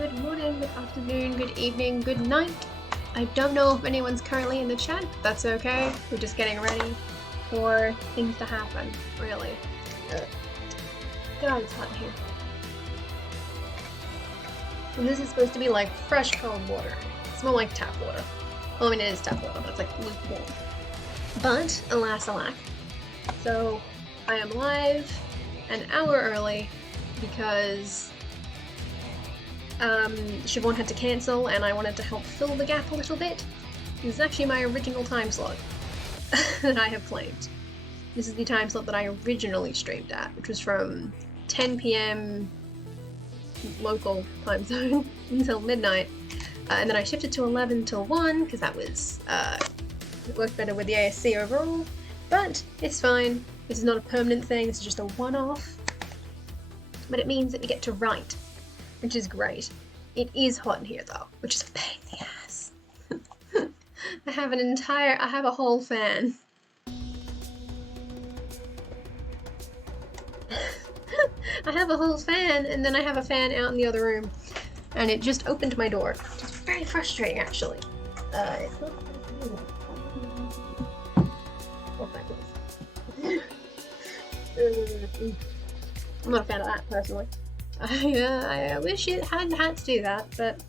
Good morning, good afternoon, good evening, good night. I don't know if anyone's currently in the chat, but that's okay. We're just getting ready for things to happen, really. God, it's hot in here. And this is supposed to be like fresh cold water. It's more like tap water. Well, I mean, it is tap water, but it's like lukewarm. But, alas alack. So, I am live an hour early because Siobhan had to cancel and I wanted to help fill the gap a little bit. This is actually my original time slot that I have claimed. This is the time slot that I originally streamed at, which was from 10 PM local time zone until midnight. And then I shifted to 11 till 1 because that was, it worked better with the ASC overall. But it's fine. This is not a permanent thing, this is just a one-off. But it means that we get to write, which is great. It is hot in here though, which is a pain in the ass. I have a whole fan. I have a whole fan, and then I have a fan out in the other room. And it just opened my door. It's very frustrating, actually. It's not I'm not a fan of that, personally. I wish it hadn't had to do that, but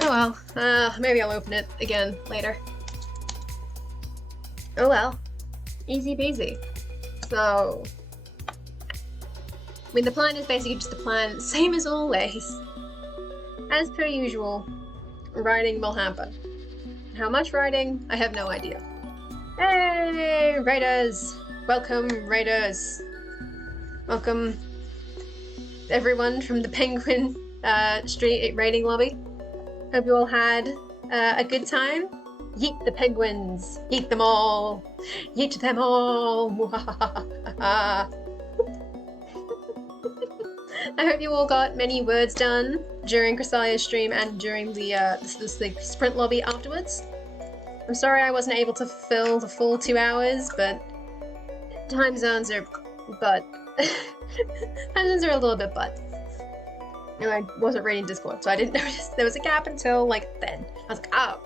oh well. Maybe I'll open it again later. Oh well. Easy peasy. So, I mean, the plan is basically just a plan, same as always. As per usual, writing will happen. How much writing? I have no idea. Hey, raiders! Welcome, raiders! Welcome, everyone from the Penguin Street raiding lobby. Hope you all had a good time. Yeet the penguins! Yeet them all! Yeet them all! I hope you all got many words done during Crystalia's stream and during the sprint lobby afterwards. I'm sorry I wasn't able to fill the full 2 hours, but time zones are butt. Time zones are a little bit butt. And I wasn't reading Discord, so I didn't notice there was a gap until like then. I was like, oh.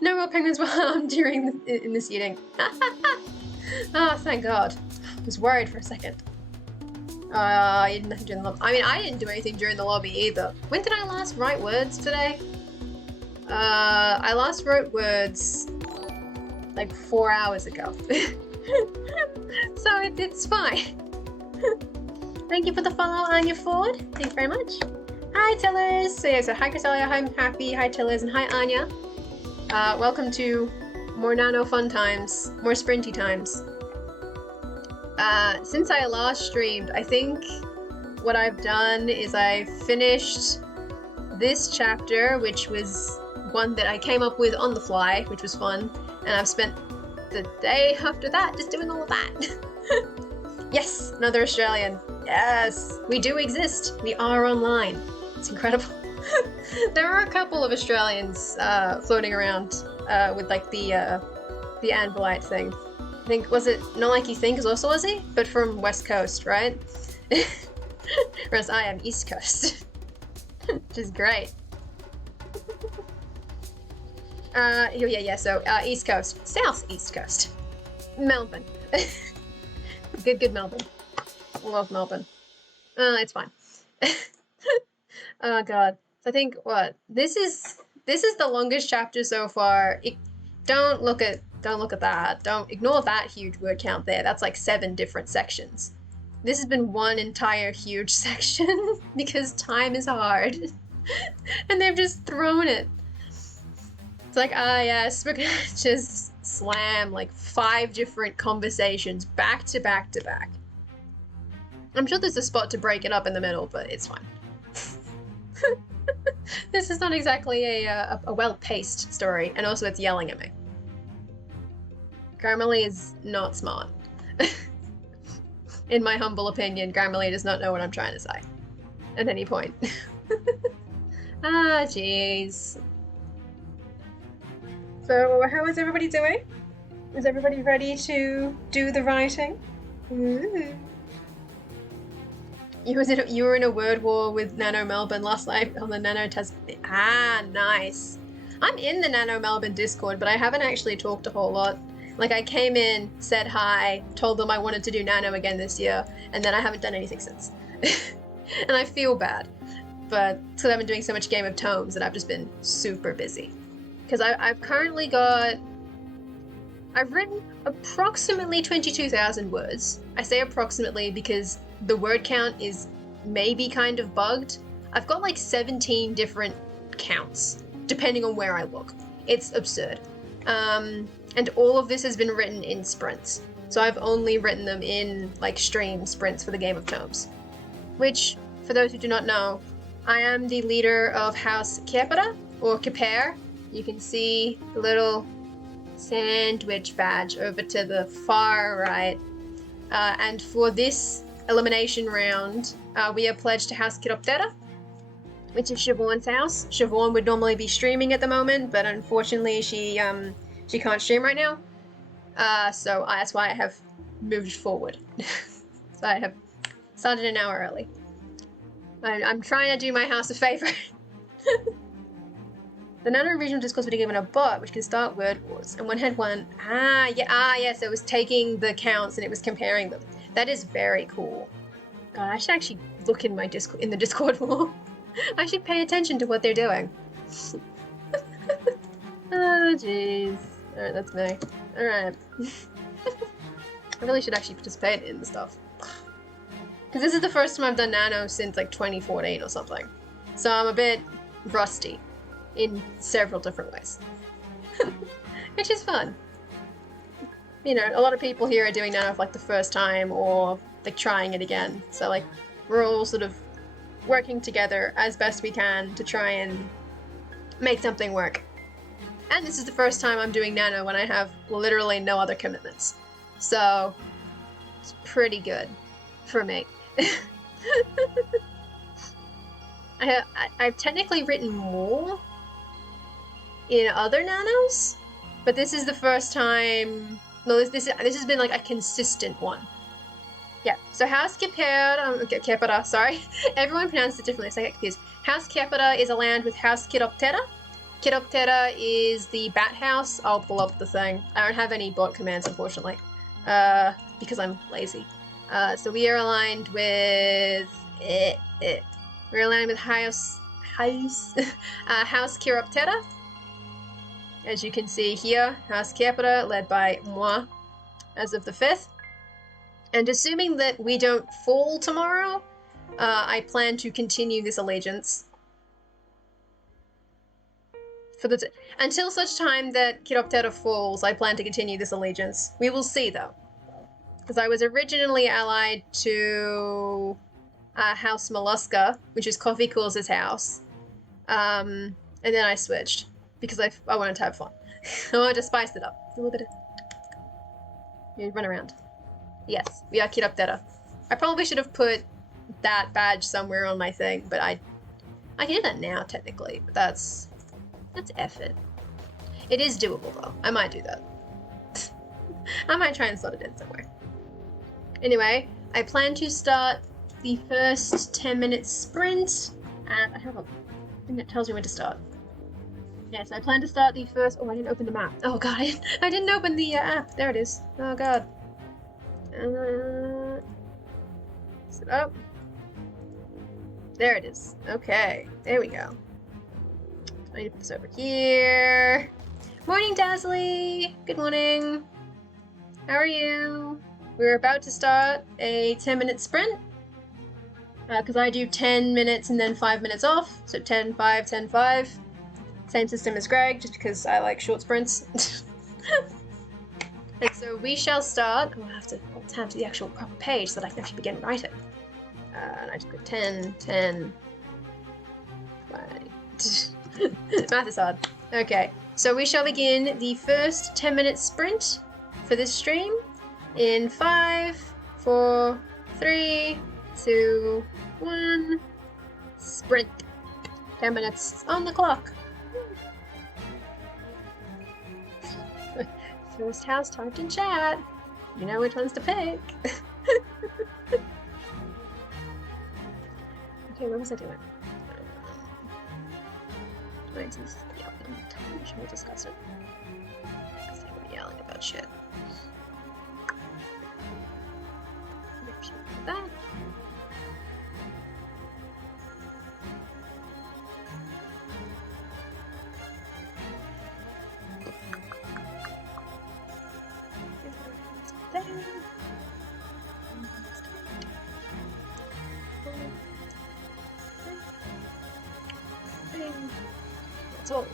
No more penguins were harmed during in this eating. Oh, thank God. I was worried for a second. You didn't have to do the lobby. I mean, I didn't do anything during the lobby either. When did I last write words today? I last wrote words like 4 hours ago. So it's fine. Thank you for the follow, Anya Ford. Thank you very much. Hi, Tillers. So yeah, so hi, Crystalia. Hi, Happy. Hi, Tillers. And hi, Anya. Welcome to more nano fun times. More sprinty times. Since I last streamed, I think what I've done is I finished this chapter, which was one that I came up with on the fly, which was fun, and I've spent the day after that just doing all of that. Yes, another Australian. Yes, we do exist. We are online. It's incredible. There are a couple of Australians floating around with like the Anvilite thing. I think, was it Not Like You Think is also Aussie? But from West Coast, right? Whereas I am East Coast. Which is great. Yeah, so East Coast. South-East Coast. Melbourne. Good Melbourne. Love Melbourne. It's fine. Oh god. So I think, what? This is the longest chapter so far. Don't look at that. Don't ignore that huge word count there. That's like 7 different sections. This has been one entire huge section because time is hard. And they've just thrown it. It's like, yes, we're gonna just slam like 5 different conversations back to back to back. I'm sure there's a spot to break it up in the middle, but it's fine. This is not exactly a well-paced story, and also it's yelling at me. Grammarly is not smart. In my humble opinion, Grammarly does not know what I'm trying to say. At any point. Ah, jeez. So, how is everybody doing? Is everybody ready to do the writing? Ooh. You were in a word war with Nano Melbourne last night on the Nano test. Ah, nice. I'm in the Nano Melbourne Discord, but I haven't actually talked a whole lot. Like, I came in, said hi, told them I wanted to do Nano again this year, and then I haven't done anything since. And I feel bad, but because I've been doing so much Game of Tomes that I've just been super busy. Because I've currently got... I've written approximately 22,000 words. I say approximately because the word count is maybe kind of bugged. I've got like 17 different counts, depending on where I look. It's absurd. And all of this has been written in sprints. So I've only written them in like stream sprints for the Game of Tomes. Which, for those who do not know, I am the leader of House Kepera, or Keper. You can see the little sandwich badge over to the far right. And for this elimination round, we are pledged to House Chiroptera, which is Siobhan's house. Siobhan would normally be streaming at the moment, but unfortunately she can't stream right now. So that's why I have moved forward. So I have started an hour early. I'm trying to do my house a favor. The Nano Regional Discourse would be given a bot which can start word wars, and one had one. Yes, it was taking the counts and it was comparing them. That is very cool. God, I should actually look in my Discord more. I should pay attention to what they're doing. Oh, jeez. Alright, that's me. Alright. I really should actually participate in the stuff. Because this is the first time I've done Nano since like 2014 or something. So I'm a bit rusty in several different ways. Which is fun. You know, a lot of people here are doing Nano for like the first time or like trying it again. So like we're all sort of working together as best we can to try and make something work. And this is the first time I'm doing Nano when I have literally no other commitments. So it's pretty good for me. I've technically written more in other Nanos, but this is the first time. No, this has been like a consistent one. Yeah. So House Kepera, sorry, everyone pronounced it differently, so I get confused. House Kepera is a land with House Chiroptera. Chiroptera is the bat house. I'll pull up the thing. I don't have any bot commands, unfortunately, because I'm lazy. So we are aligned with We're aligned with House Chiroptera. As you can see here, House Kepera, led by moi, as of the 5th. And assuming that we don't fall tomorrow, I plan to continue this allegiance. Until such time that Chiroptera falls, I plan to continue this allegiance. We will see, though. Because I was originally allied to House Mollusca, which is Coffee Cool's house. And then I switched, because I wanted to have fun. I wanted to spice it up. A little bit of... You run around. Yes, we are Chiroptera. I probably should have put that badge somewhere on my thing, but I can do that now, technically. But that's effort. It is doable, though. I might do that. I might try and slot it in somewhere. Anyway, I plan to start the first 10-minute sprint, and I have a thing that tells me when to start. Yes, I plan to start the first... Oh, I didn't open the map. Oh, God, I didn't open the app. There it is. Oh, God. Sit up. There it is. Okay, there we go. I need to put this over here. Morning, Dazzly! Good morning. How are you? We're about to start a 10-minute sprint. Because I do 10 minutes and then 5 minutes off. So 10, 5, 10, 5. Same system as Greg, just because I like short sprints. And so we shall start. I'll have to tab to the actual proper page so that I can actually begin writing. And I just go 10, 10, 20. Math is hard. Okay, so we shall begin the first 10-minute sprint for this stream in 5, 4, 3, 2, 1. Sprint. 10 minutes on the clock. First house typed in chat. You know which ones to pick. what was I doing? Mine's is yelling. Should we discuss it? Because they were yelling about shit. That. That's all.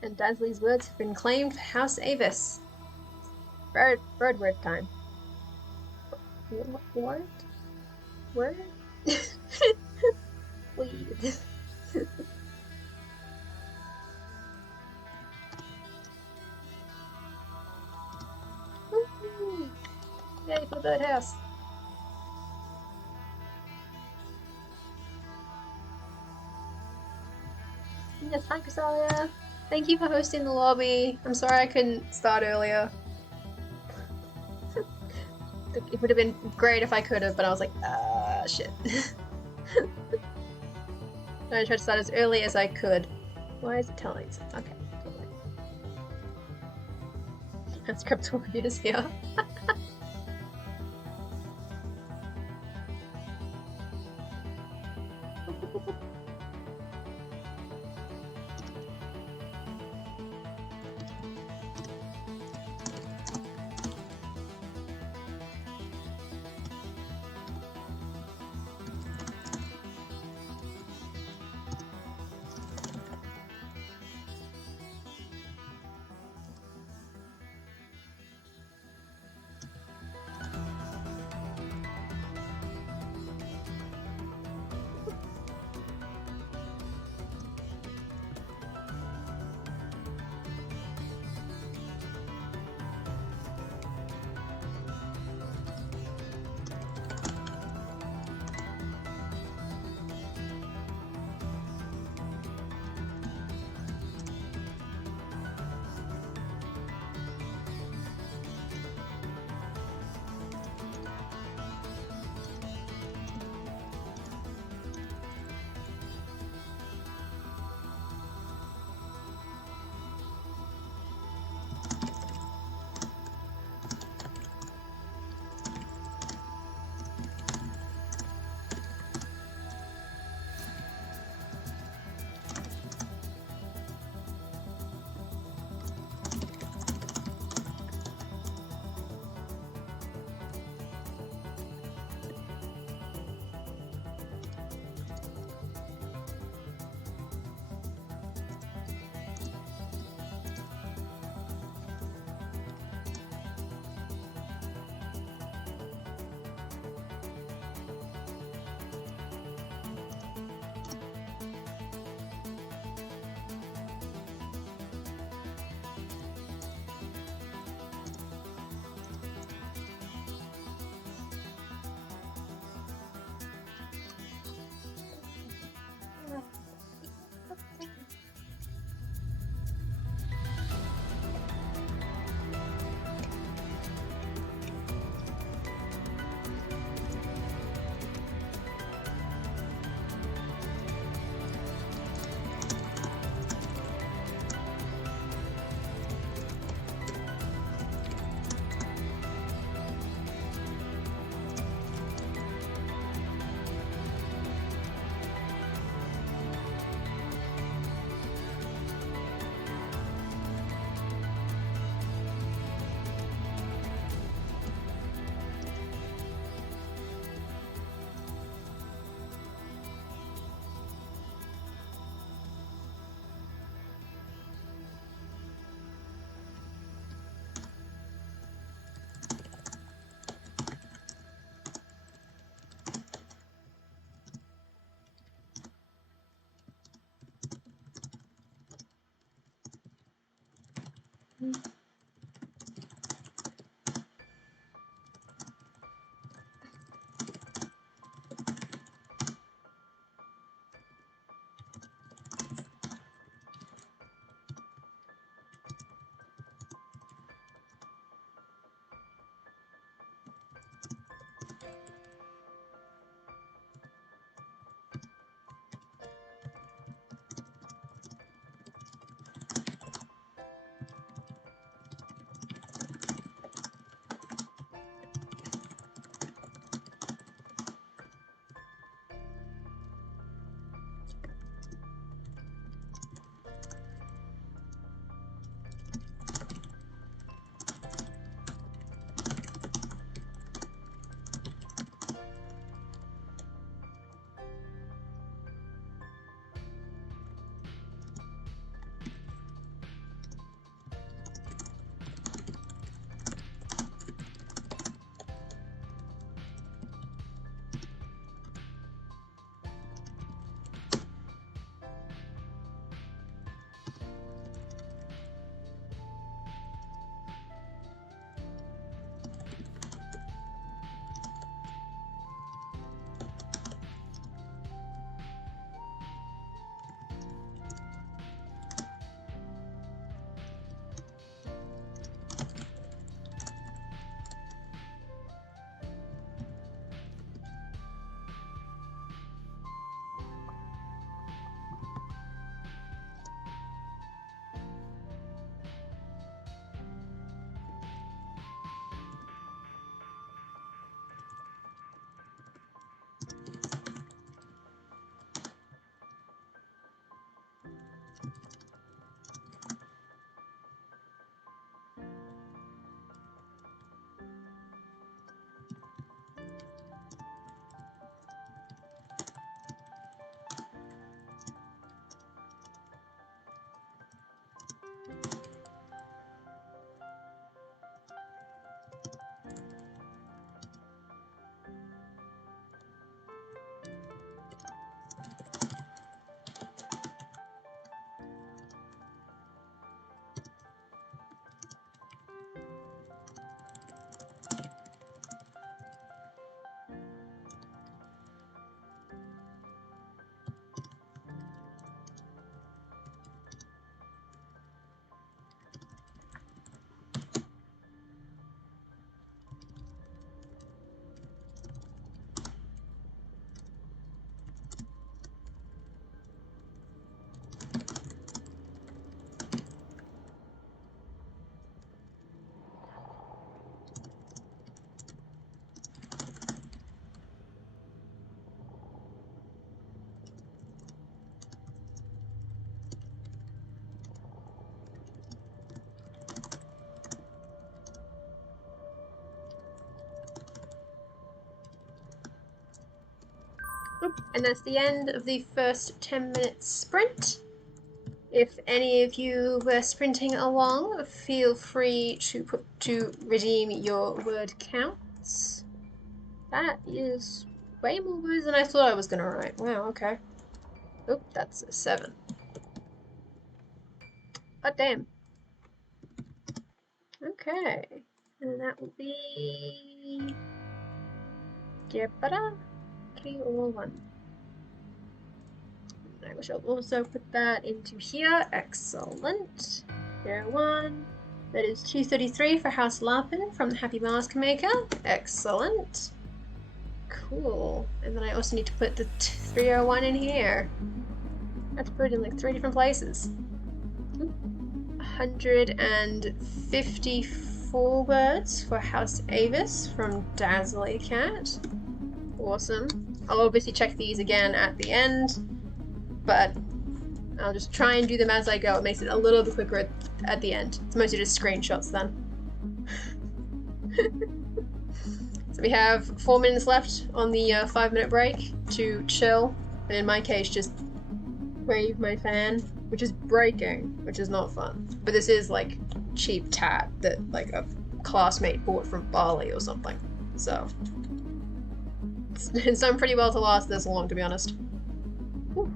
And Dazzly's words have been claimed for House Avis. Bird word time. What? Word? Please. Yay for the birdhouse. Yes, hi Chrysalia. Thank you for hosting the lobby. I'm sorry I couldn't start earlier. It would have been great if I could have, but I was like, shit. I tried to start as early as I could. Why is it telling us? Okay. Script computers here. And that's the end of the first 10-minute sprint. If any of you were sprinting along, feel free to redeem your word counts. That is way more words than I thought I was gonna write. Wow, okay. Oop, that's a 7. God damn. Okay. And that will be... Gebra? K-O-1. I shall also put that into here. Excellent. There one. That is 233 for House Larpin from the Happy Mask Maker. Excellent. Cool. And then I also need to put the 301 in here. That's put in like 3 different places. 154 words for House Avis from Dazzly Cat. Awesome. I'll obviously check these again at the end, but I'll just try and do them as I go. It makes it a little bit quicker at the end. It's mostly just screenshots then. So we have 4 minutes left on the 5-minute break to chill, and in my case just wave my fan, which is breaking, which is not fun. But this is like cheap tat that like a classmate bought from Bali or something. So it's done pretty well to last this long, to be honest. Whew.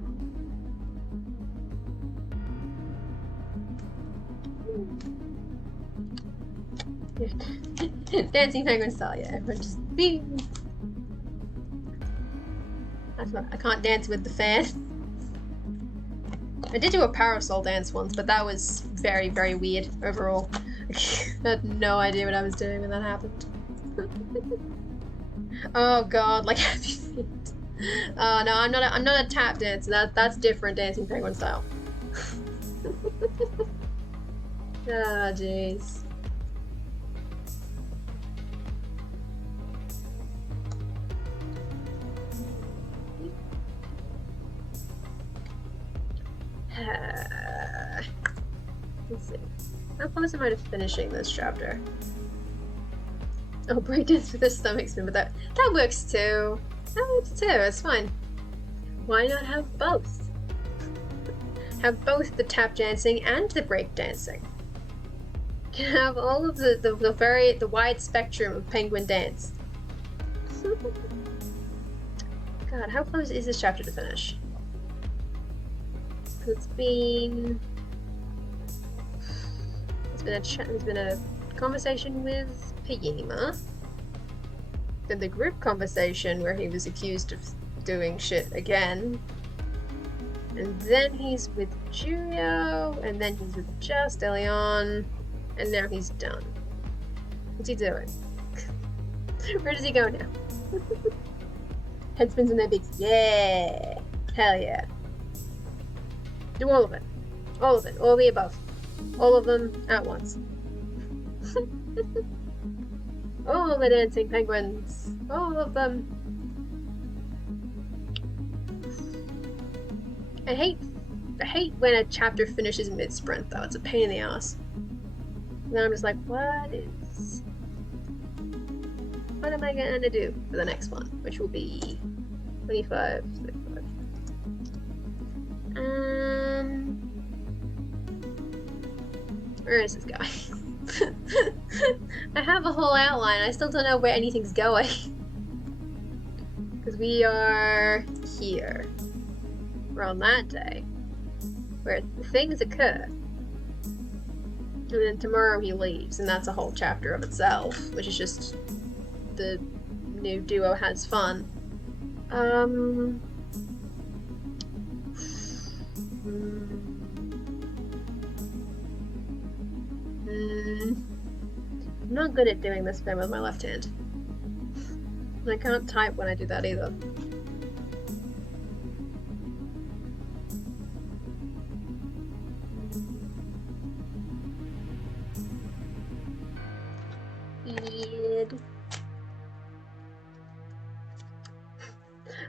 Dancing penguin style, yeah. Everyone just bing. I can't dance with the fan. I did do a parasol dance once, but that was very, very weird overall. I had no idea what I was doing when that happened. Oh god, like happy feet. Oh no, I'm not a tap dancer. That's different dancing penguin style. Ah, jeez. Let's see. How close am I to finishing this chapter? Oh, breakdance with a stomach spin, but that works too. That works too. It's fine. Why not have both? Have both the tap dancing and the break dancing. Can have all of the wide spectrum of penguin dance. God, how close is this chapter to finish? It's been a conversation with Piyama. Then the group conversation where he was accused of doing shit again. And then he's with Julio, and then he's with Just Elion, and now he's done. What's he doing? Where does he go now? Headspins in their bigs. Yeah! Hell yeah. Do all of it. All of it. All the above. All of them at once. All the dancing penguins. All of them. I hate when a chapter finishes mid-sprint though. It's a pain in the ass. And then I'm just like, what am I gonna do for the next one? Which will be 25, 35. Where is this guy? I have a whole outline. I still don't know where anything's going. Because we are here. We're on that day. Where things occur. And then tomorrow he leaves, and that's a whole chapter of itself, which is just the new duo has fun. I'm not good at doing this pen with my left hand. And I can't type when I do that either.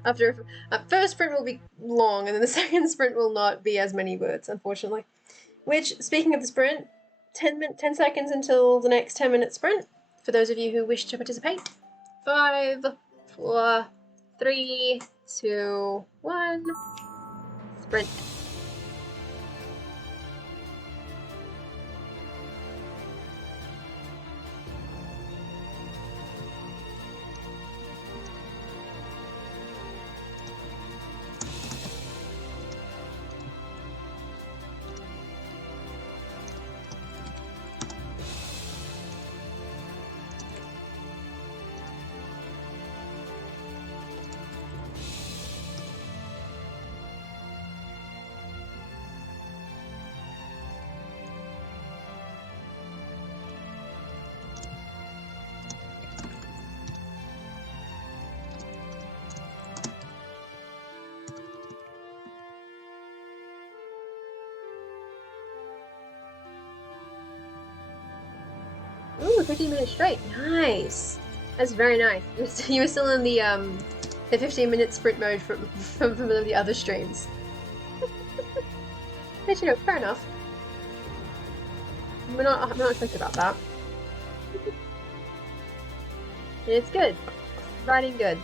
After first sprint will be long, and then the second sprint will not be as many words, unfortunately. Which, speaking of the sprint, 10 seconds until the next 10-minute sprint. For those of you who wish to participate. 5, 4, 3, 2, 1. Sprint. Ooh, 15 minutes straight. Nice. That's very nice. You were still in the 15-minute sprint mode from the other streams. But you know, fair enough. I'm not expecting about that. It's good. Writing good.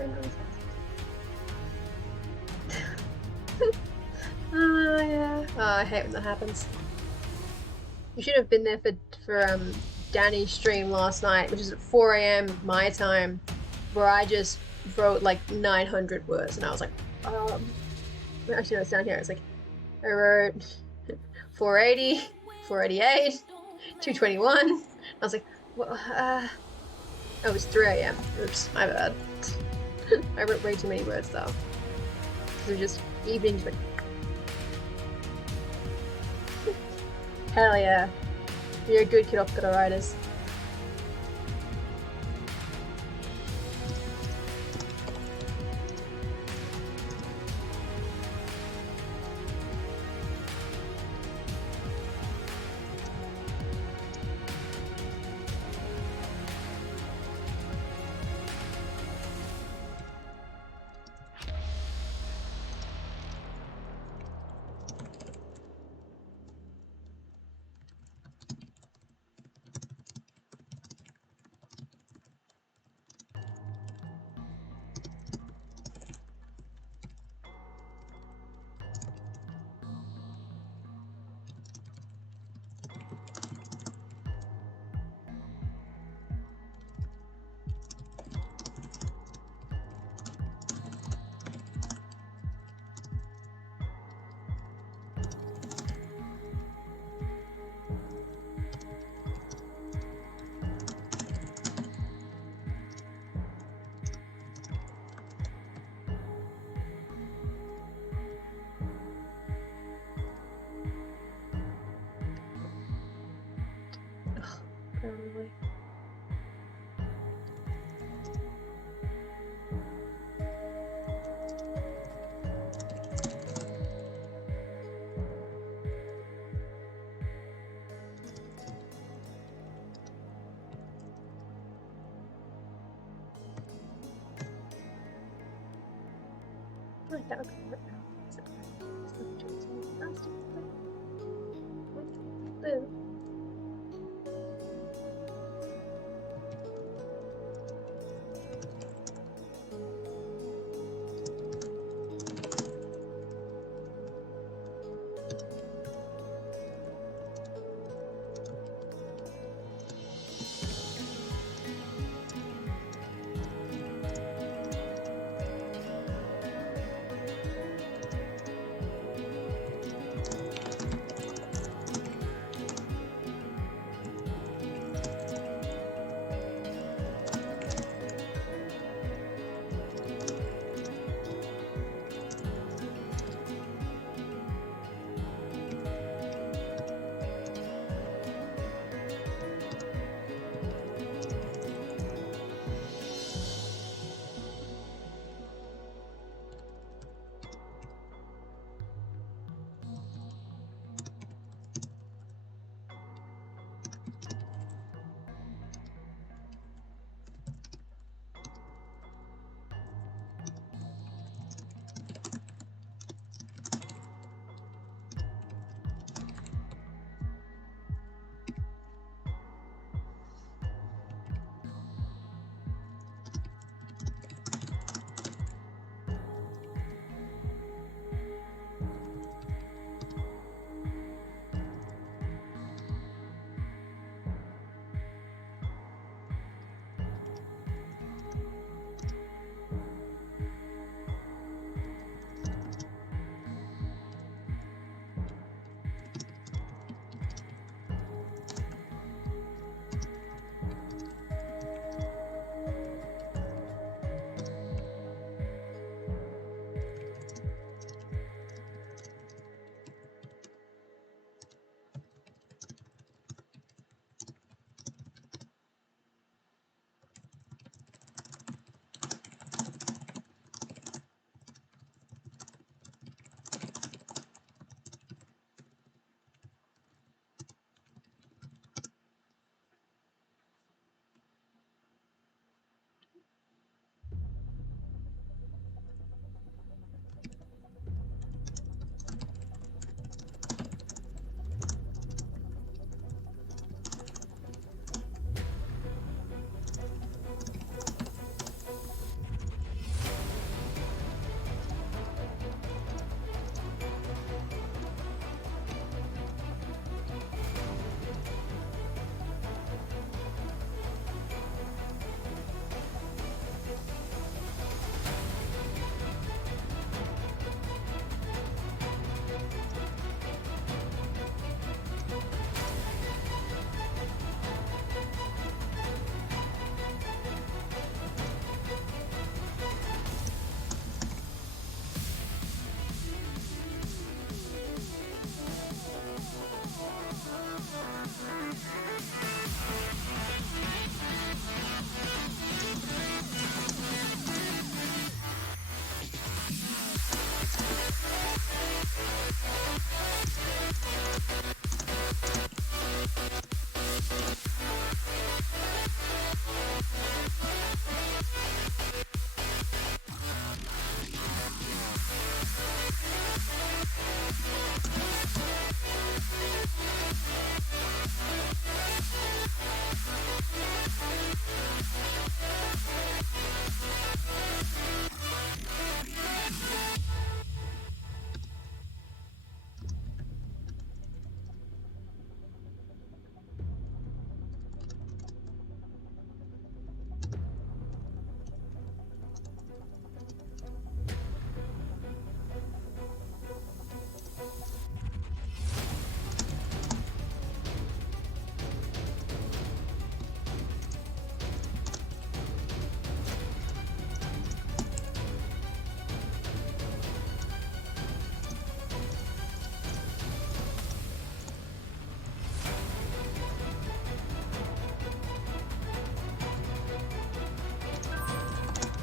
frame nonsense. Yeah. Oh, I hate when that happens. You should have been there for Danny's stream last night, which is at 4 AM my time, where I just wrote like 900 words, and I was like, actually no, it's down here. It's like, I wrote 480, 488, 221. I was like, well, oh, it's 3 AM. Oops, my bad. I wrote way too many words though. It was just evenings, but hell yeah. You're a good kid off the writers. Probably. Like that would work out.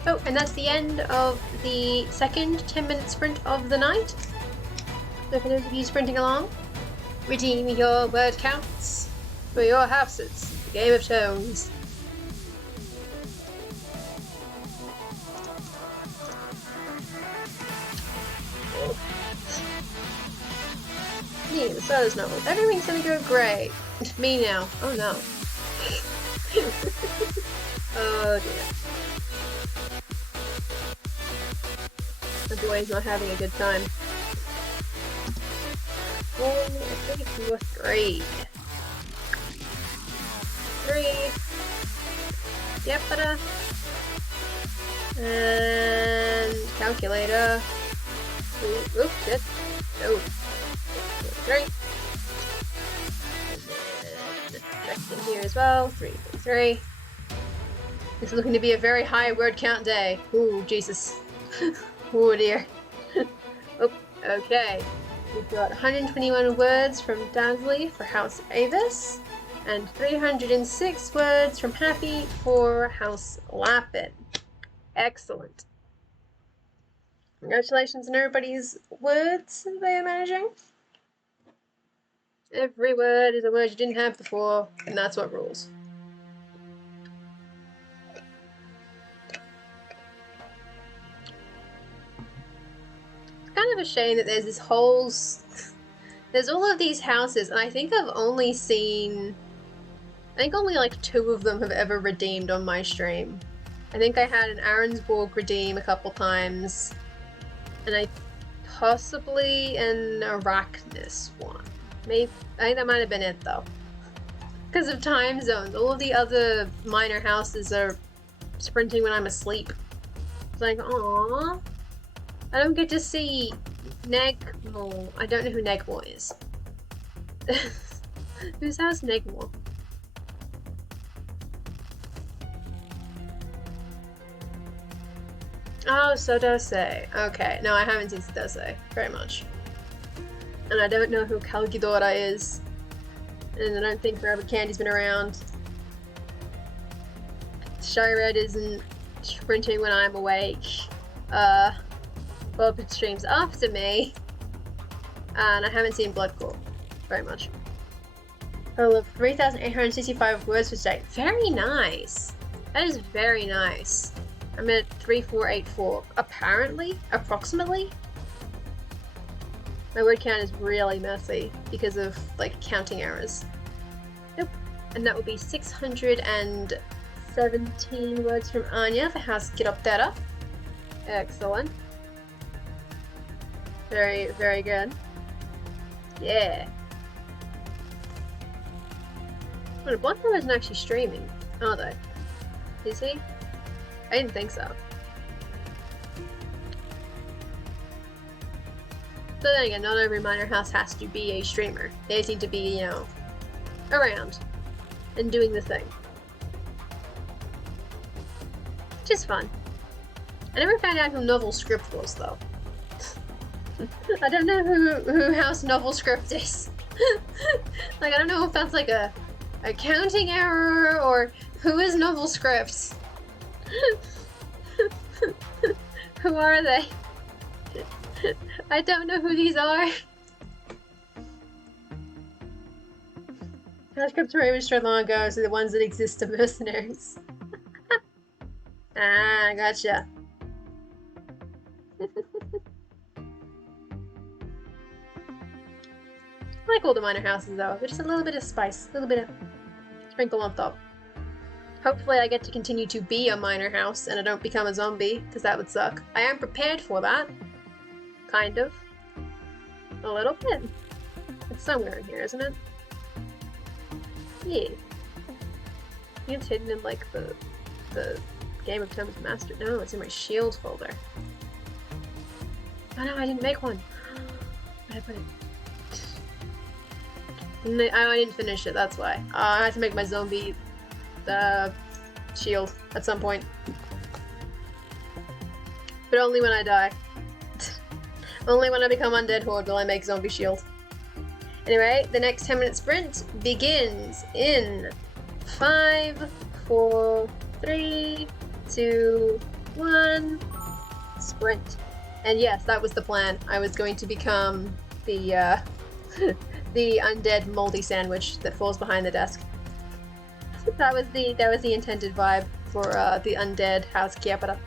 Oh, and that's the end of the second 10-minute sprint of the night. So for those of you sprinting along, redeem your word counts for your houses, the game of tones. Me, the Stardust Novel. Everything's gonna go great. Me now. Oh no. Oh dear. The boy's not having a good time. 1, 2, 3. 3. Yep, and calculator. Oops, shit. Oh. 3. And then in here as well. 3, 3. This is looking to be a very high word count day. Ooh, Jesus. Oh dear. Oh, okay. We've got 121 words from Dazzly for House Avis, and 306 words from Happy for House Lapin. Excellent. Congratulations on everybody's words they are managing. Every word is a word you didn't have before, and that's what rules. Kind of a shame that there's this whole there's all of these houses, and I think only like 2 of them have ever redeemed on my stream. I think I had an Arensborg redeem a couple times, and I possibly an Arachnus one. Maybe I think that might have been it though, because of time zones. All of the other minor houses are sprinting when I'm asleep. It's like, aww. I don't get to see Negmore. I don't know who Negmore is. Whose house Negmore? Oh, Sodose. Okay, no, I haven't seen Sodose very much. And I don't know who Calgidora is. And I don't think Forever Candy's been around. Shyred isn't sprinting when I'm awake. Bob streams after me, and I haven't seen Bloodcore very much. Total of 3,865 words for today. Very nice. That is very nice. I'm at 3484. Apparently, approximately. My word count is really messy because of like counting errors. Nope. And that would be 617 words from Anya for House Get Up Better. Excellent. Very, very good. Yeah. Well, Bloodcore isn't actually streaming, are they? Is he? I didn't think so. But then again, not every minor house has to be a streamer. They just need to be, you know, around and doing the thing. Which is fun. I never found out who Novel Script was, though. I don't know who House Novel Script is. Like, I don't know if that's like a counting error or who is Novel Script. Who are they? I don't know who these are. House Scripts were registered long ago, so the ones that exist are mercenaries. Ah, gotcha. I like all the minor houses though, just a little bit of spice, a little bit of sprinkle on top. Hopefully I get to continue to be a minor house and I don't become a zombie, because that would suck. I am prepared for that. Kind of. A little bit. It's somewhere in here, isn't it? Yeah. I think it's hidden in like the Game of Tomes Master. No, it's in my shield folder. Oh no, I didn't make one. Where'd I put it? I didn't finish it, that's why. I had to make my zombie shield at some point. But only when I die. Only when I become Undead Horde will I make zombie shield. Anyway, the next 10-minute sprint begins in 5, 4, 3, 2, 1, sprint. And yes, that was the plan. I was going to become the the undead moldy sandwich that falls behind the desk. That was the intended vibe for the undead housekeeper.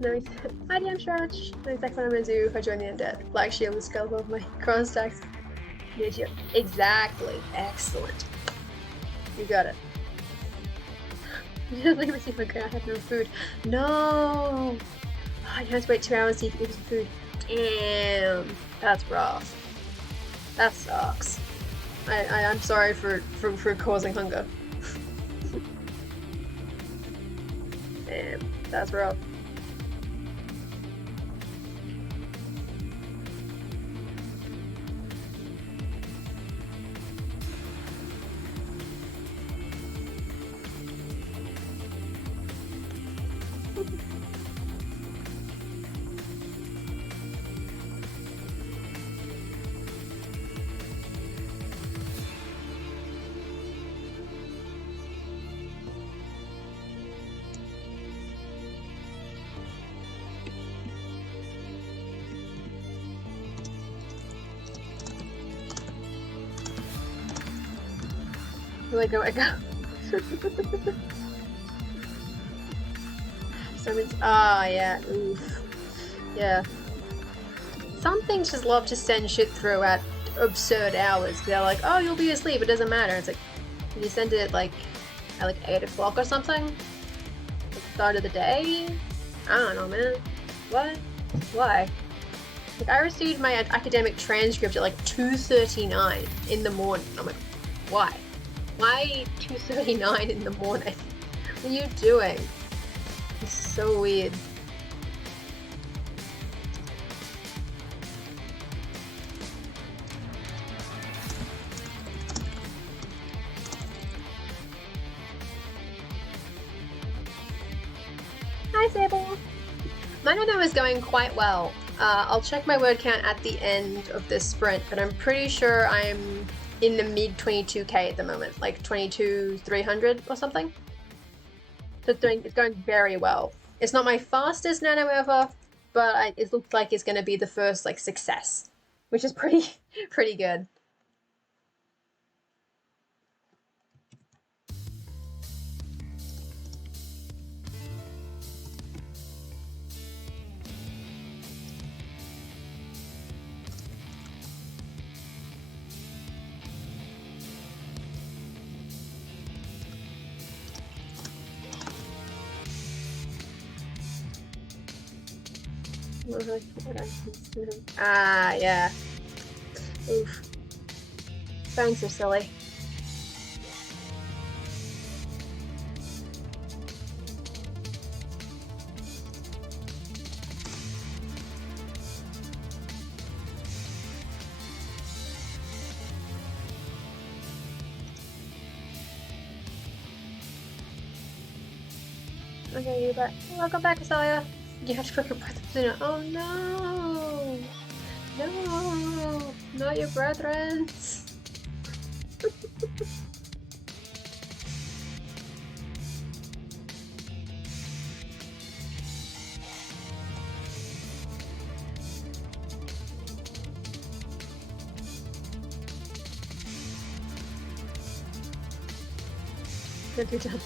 No, hi DM Stretch. No, exactly what I'm gonna do if I join the undead. Black shield with skull above my cross stacks. Exactly. Excellent. You got it. Let me see if I have no food. No! Oh, you have to wait 2 hours to eat some food. Damn. That's rough. That sucks. I'm sorry for causing hunger. Damn. That's rough. Where do I go? Yeah, oof. Yeah. Some things just love to send shit through at absurd hours. They're like, oh, you'll be asleep, it doesn't matter. It's like, you send it like at like 8 o'clock or something? At the start of the day? I don't know, man. What? Why? Like, I received my academic transcript at like 2:39 in the morning. I'm like, why? Why 2:39 in the morning? What are you doing? It's so weird. Hi, Sable! My Nano is going quite well. I'll check my word count at the end of this sprint, but I'm pretty sure I'm in the mid 22k at the moment, like 22,300 or something. So it's going very well. It's not my fastest Nano ever, but it looks like it's going to be the first like success, which is pretty good. Ah, yeah. Oof. Phones are silly. Okay, you're back. Welcome back, Asalia. You have to cook your breath dinner. Oh no! No! Not your brethren! Good job.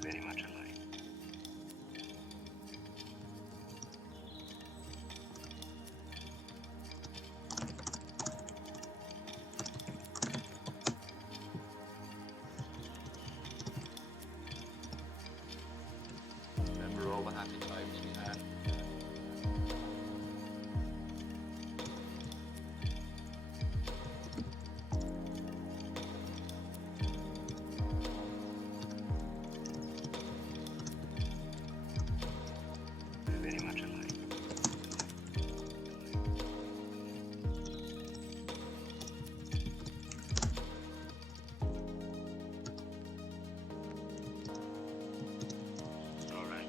Very much alike. Remember all the happy times we had. Very much alike. All right.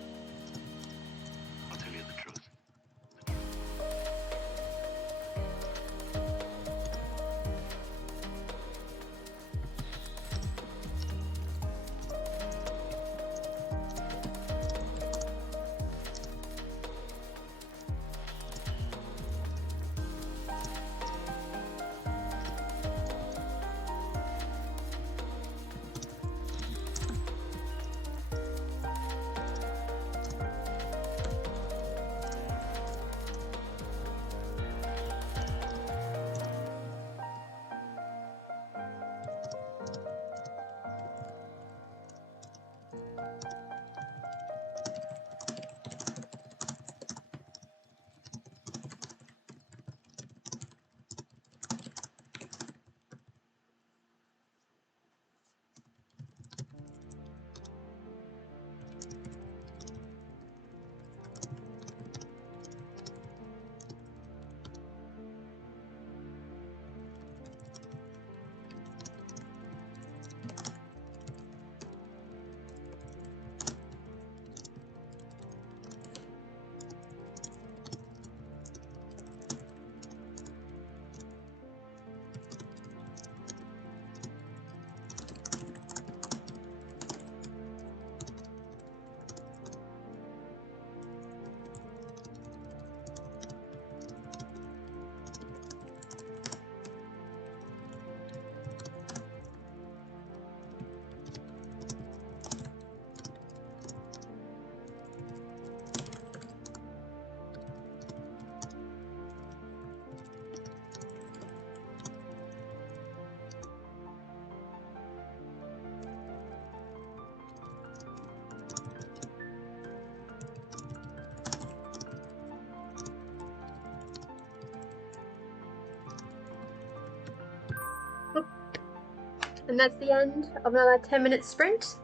And that's the end of another 10-minute sprint.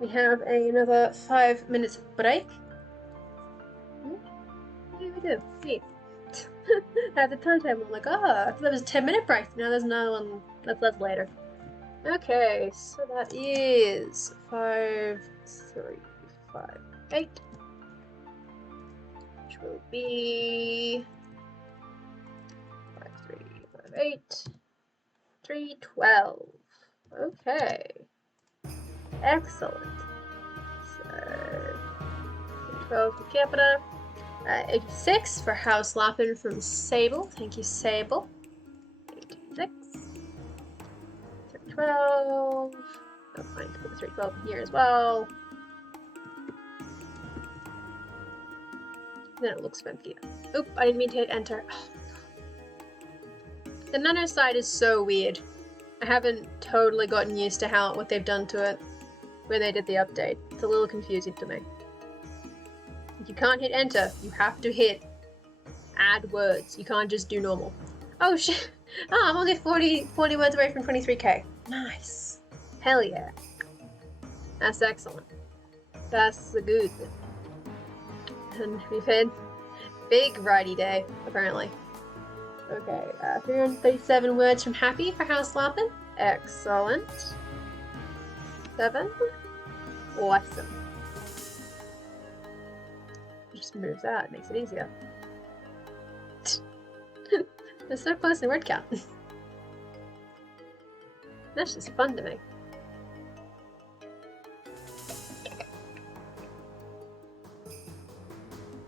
We have another 5 minutes break. What do we do? Neat. I have the timetable. I'm like, oh, I thought that was a 10-minute break. Now there's another one. That's later. Okay, so that is 5, 3, 5, 8. Which will be 5, 3, 5, 8. 3, 12. Okay. Excellent. So 12 for Capita. 86 for House Lappin from Sable. Thank you, Sable. 86. 312. Oh, fine, put the 312 here as well. Then it looks funkier. Oop, I didn't mean to hit enter. The Nano side is so weird. I haven't totally gotten used to what they've done to it when they did the update. It's a little confusing to me. You can't hit enter. You have to hit add words. You can't just do normal. Oh shit! Oh, I'm only 40 words away from 23k. Nice. Hell yeah. That's excellent. That's good. And we've had big righty day, apparently. Okay, 337 words from Happy for House Lappin. Excellent. 7. Awesome. Just moves that, it makes it easier. They're so close in word count. That's just fun to me.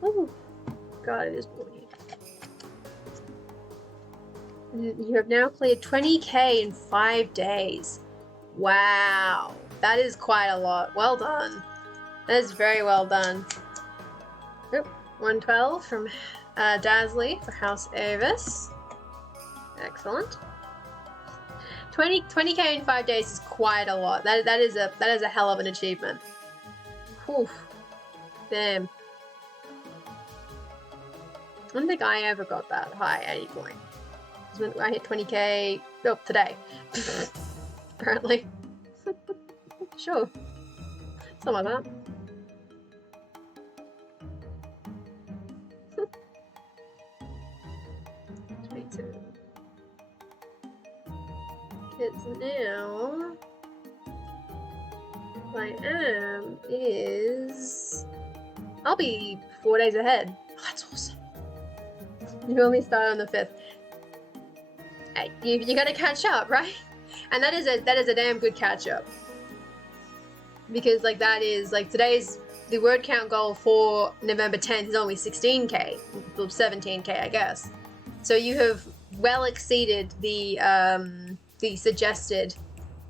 Oh, God, it is morning. You have now cleared 20k in 5 days. Wow, that is quite a lot. Well done. That is very well done. Oop, 112 from Dazzly for House Avis. Excellent. 20k in 5 days is quite a lot. That is a hell of an achievement. Whew. Damn. I don't think I ever got that high at any point. When I hit 20k, oh, today. Apparently. Sure. Something like that. Because now what I am is I'll be 4 days ahead. Oh, that's awesome. You only start on the 5th. Hey, you gotta catch up, right? And that is a damn good catch up. Because like that is like today's the word count goal for November 10th is only 16k, well, 17k I guess. So you have well exceeded the suggested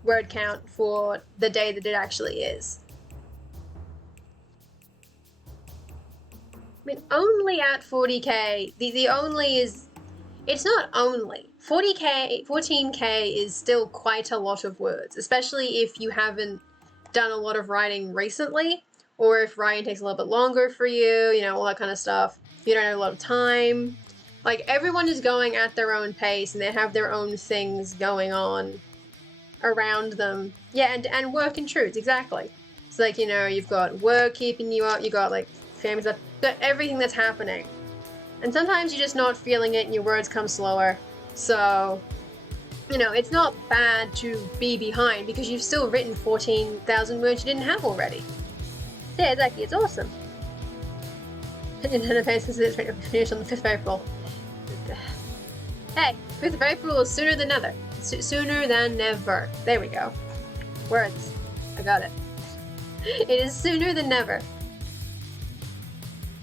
word count for the day that it actually is. I mean, only at 40k, the only is, it's not only. 14k is still quite a lot of words, especially if you haven't done a lot of writing recently, or if writing takes a little bit longer for you, you know, all that kind of stuff. You don't have a lot of time. Like, everyone is going at their own pace, and they have their own things going on around them. Yeah, and work intrudes, exactly. It's like, you know, you've got work keeping you up, you got, like, family stuff, got everything that's happening. And sometimes you're just not feeling it, and your words come slower. So, you know, it's not bad to be behind, because you've still written 14,000 words you didn't have already. Yeah, exactly, it's awesome. Nintendo Faces is ready to finish on the 5th of April. Hey, 5th of April is sooner than never. Sooner than never. There we go. Words. I got it. It is sooner than never.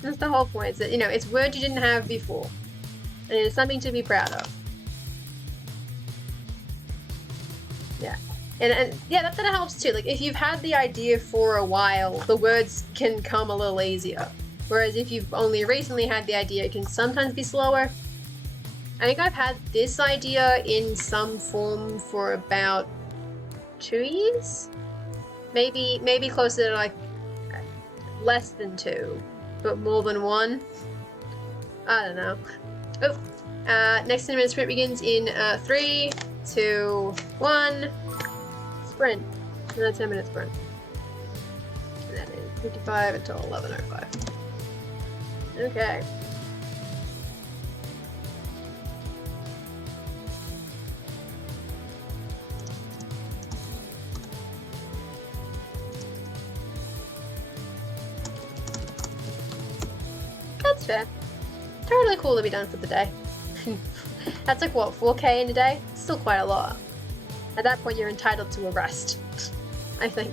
That's the whole point. It's that, you know, it's words you didn't have before. And it is something to be proud of. Yeah. And yeah, that helps too. Like, if you've had the idea for a while, the words can come a little easier. Whereas if you've only recently had the idea, it can sometimes be slower. I think I've had this idea in some form for about 2 years? Maybe closer to like less than 2, but more than 1. I don't know. Oh, next 10-minute sprint begins in 3, 2, 1. sprint. And a 10-minute sprint. And that is 55 until 11:05. Okay. That's fair. Totally cool to be done for the day. That's like what, 4K in a day? Still quite a lot. At that point you're entitled to a rest, I think.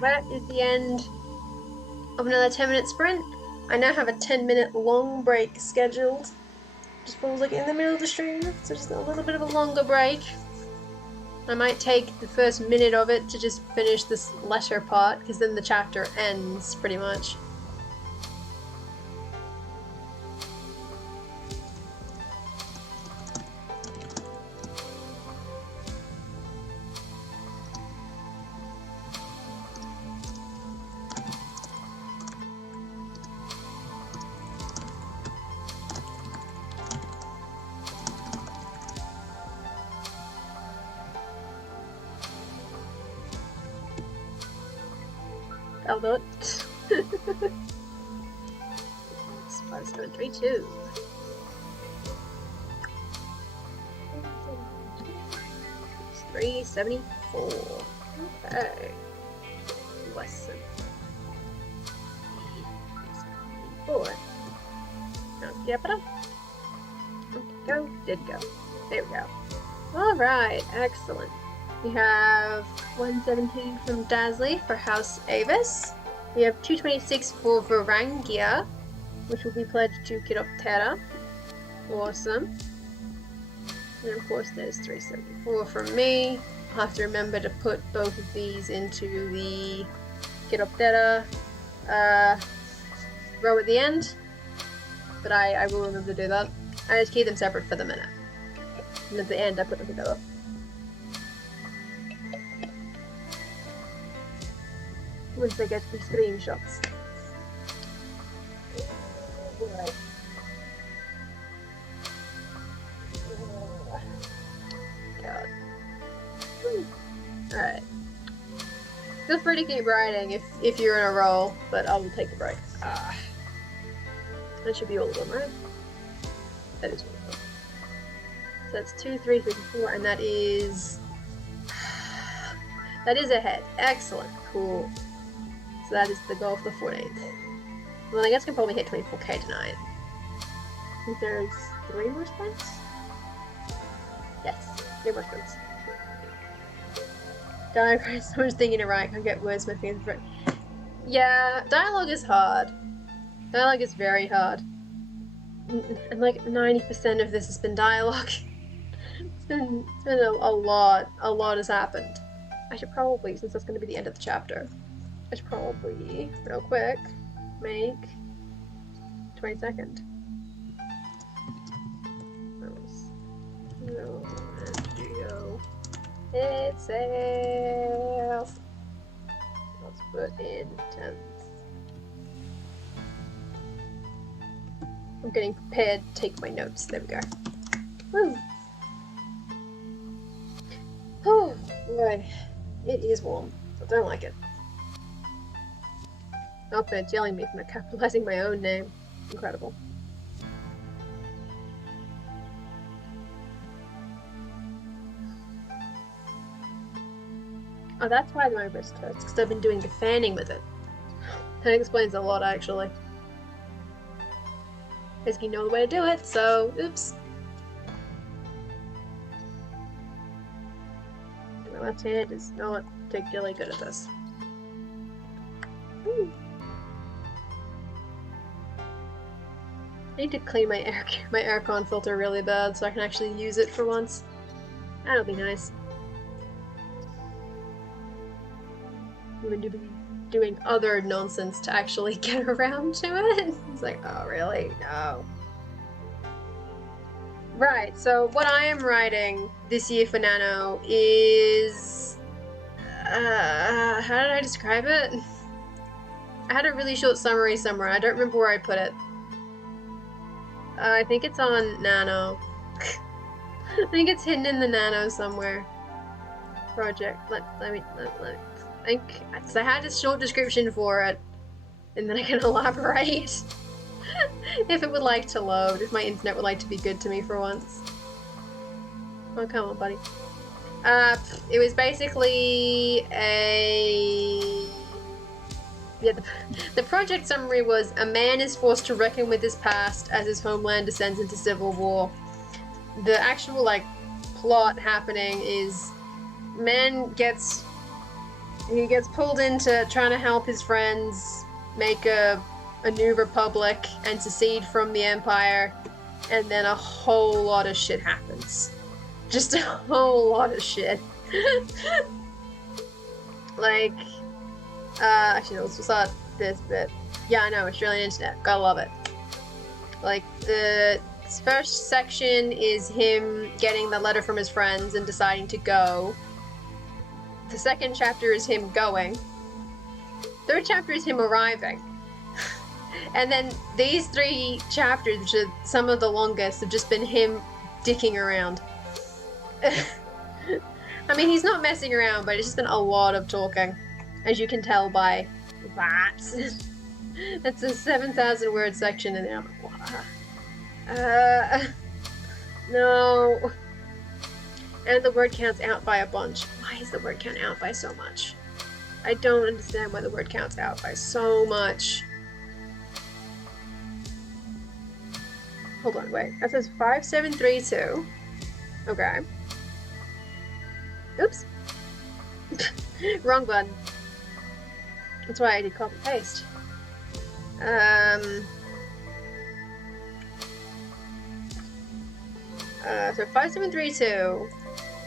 That is the end of another 10-minute sprint. I now have a 10-minute long break scheduled. Just falls like in the middle of the stream, so just a little bit of a longer break. I might take the first minute of it to just finish this letter part, because then the chapter ends pretty much. I'll do it. 5732. It's 374. Okay. Lesson 4. Now get up. Go. Did go. There we go. Alright, excellent. We have 117 from Dasley for House Avis. We have 226 for Varangia, which will be pledged to Chiroptera. Awesome. And of course there's 374 from me. I'll have to remember to put both of these into the Chiroptera row at the end. But I will remember to do that. I just keep them separate for the minute. And at the end I put them together. Once I get the screenshots. Alright. God. Alright. Feel free to keep writing if you're in a roll, but I will take a break. That should be all of them, right? That is all of them. So that's 2, 3, 3, 4, and that is... that is a head. Excellent. Cool. So that is the goal for the 14th. Well, I guess I can probably hit 24k tonight. I think there's 3 more sprints? Yes, 3 more sprints. Diagram, so much thinking to write, can't get words my fingers for it. Yeah, dialogue is hard. Dialogue is very hard. And like 90% of this has been dialogue. It's been a lot has happened. I should probably, since that's going to be the end of the chapter, I should probably, real quick, make 22nd. No, Geo itself. Let's put in 10th. I'm getting prepared to take my notes. There we go. Woo! Oh boy, it is warm. I don't like it. Oh, it's yelling at me for not capitalizing my own name. Incredible. Oh, that's why my wrist hurts, because I've been doing the fanning with it. That explains a lot, actually. Basically know the way to do it, so oops. My left hand is not particularly good at this. Ooh. I need to clean my aircon filter really bad so I can actually use it for once. That'll be nice. I'm going to be doing other nonsense to actually get around to it. It's like, oh really? No. Right, so what I am writing this year for Nano is... how did I describe it? I had a really short summary somewhere. I don't remember where I put it. I think it's on Nano. I think it's hidden in the Nano somewhere. Project. Let me think. So I had a short description for it, and then I can elaborate. If it would like to load, if my internet would like to be good to me for once. Oh, come on, buddy. It was basically a... Yeah, the project summary was: a man is forced to reckon with his past as his homeland descends into civil war. The actual, like, plot happening is man gets He gets pulled into trying to help his friends make a new republic and secede from the Empire, and then a whole lot of shit happens. Just a whole lot of shit. Like, actually, let's start this bit. Yeah, I know, Australian internet. Gotta love it. Like, the first section is him getting the letter from his friends and deciding to go. The second chapter is him going. Third chapter is him arriving. And then these 3 chapters, which are some of the longest, have just been him dicking around. I mean, he's not messing around, but it's just been a lot of talking, as you can tell by that. It's a 7,000 word section, and I'm like, no. And the word count's out by a bunch. Why is the word count out by so much? I don't understand why the word count's out by so much. Hold on, wait. That says 5732. Okay. Oops. Wrong button. That's why I did copy paste. So 5732,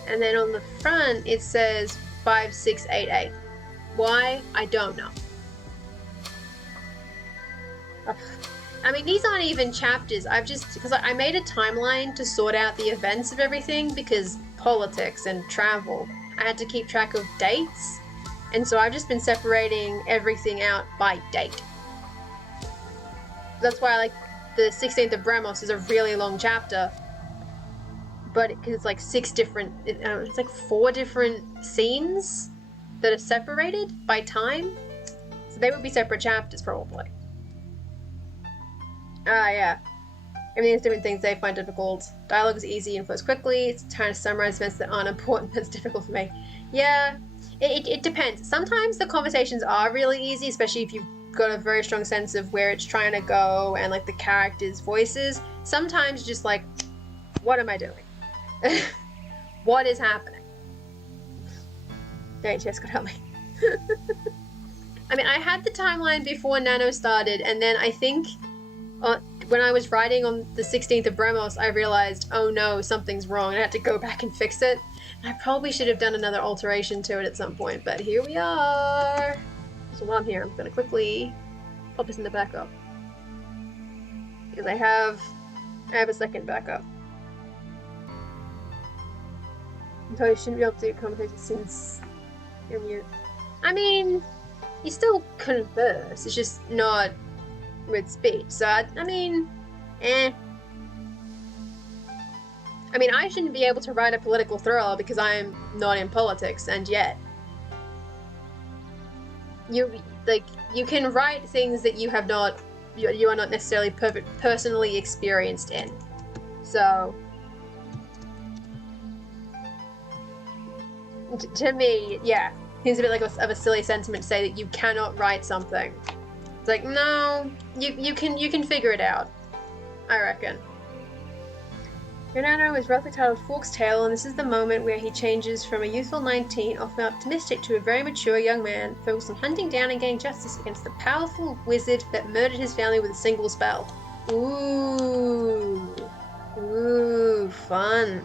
and then on the front it says 5688. Why? I don't know. I mean, these aren't even chapters. because I made a timeline to sort out the events of everything, because politics and travel, I had to keep track of dates, and so I've just been separating everything out by date. That's why, like, the 16th of Bremos is a really long chapter, but because it's like 6 different, it's like 4 different scenes that are separated by time, so they would be separate chapters probably. Yeah. Everything has different things they find difficult. Dialogue is easy and flows quickly. It's trying to summarize events that aren't important, but it's difficult for me. Yeah, it depends. Sometimes the conversations are really easy, especially if you've got a very strong sense of where it's trying to go and like the characters' voices. Sometimes just like, what am I doing? What is happening? Jess could help me. I mean, I had the timeline before Nano started, and then I think when I was writing on the 16th of Bremos, I realized, oh no, something's wrong, and I had to go back and fix it. And I probably should have done another alteration to it at some point, but here we are. So while I'm here, I'm going to quickly pop this in the backup, because I have a second backup. So you shouldn't be able to do conversations since you're mute. I mean, you still converse, it's just not with speech. So, I mean, I mean, I shouldn't be able to write a political thriller because I'm not in politics, and yet. You can write things that you have not, you are not necessarily personally experienced in. So, to me, yeah, seems a bit like of a silly sentiment to say that you cannot write something. It's like, no, you can figure it out, I reckon. Your Nano is roughly titled Fork's Tale, and this is the moment where he changes from a youthful 19, often optimistic, to a very mature young man, focused on hunting down and getting justice against the powerful wizard that murdered his family with a single spell. Ooh, fun.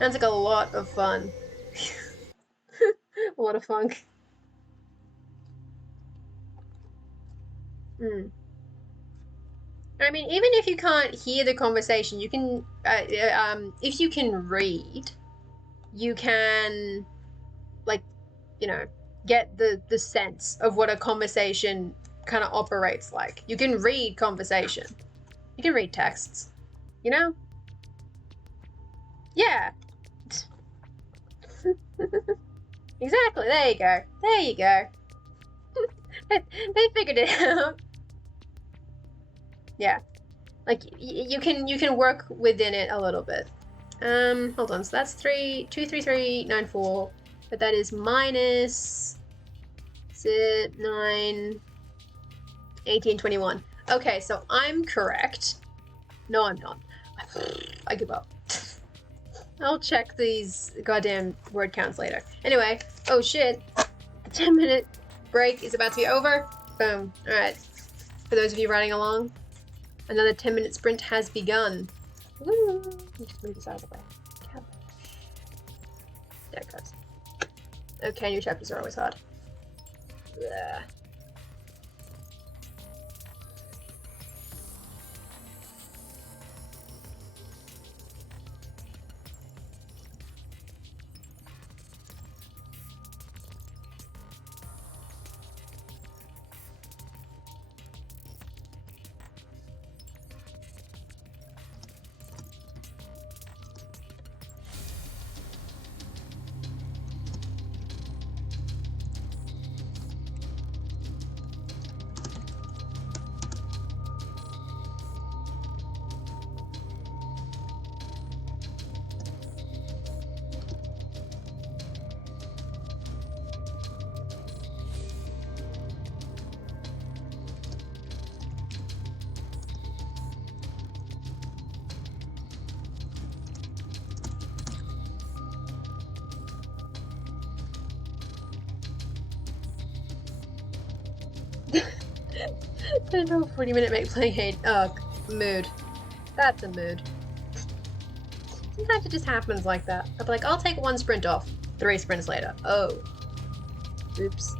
Sounds like a lot of fun. A lot of funk. I mean, even if you can't hear the conversation, you can, if you can read, you can, like, you know, get the sense of what a conversation kind of operates like. You can read conversation. You can read texts, you know? Yeah. Exactly, there you go. There you go. They figured it out. Yeah. Like, you can work within it a little bit. Hold on, so that's 23394, but that is minus 9, 18, 21. Okay, so I'm correct. No, I'm not. I give up. I'll check these goddamn word counts later. Anyway, oh shit. The 10-minute break is about to be over. Boom. Alright. For those of you riding along, another 10-minute sprint has begun. Woo! Let me just move this out of the way. There it goes. Okay, new chapters are always hard. Ugh. I don't know, 40-minute make playing hate. Ugh, mood. That's a mood. Sometimes it just happens like that. I'll be like, I'll take one sprint off. 3 sprints later. Oh. Oops.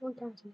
One thousand.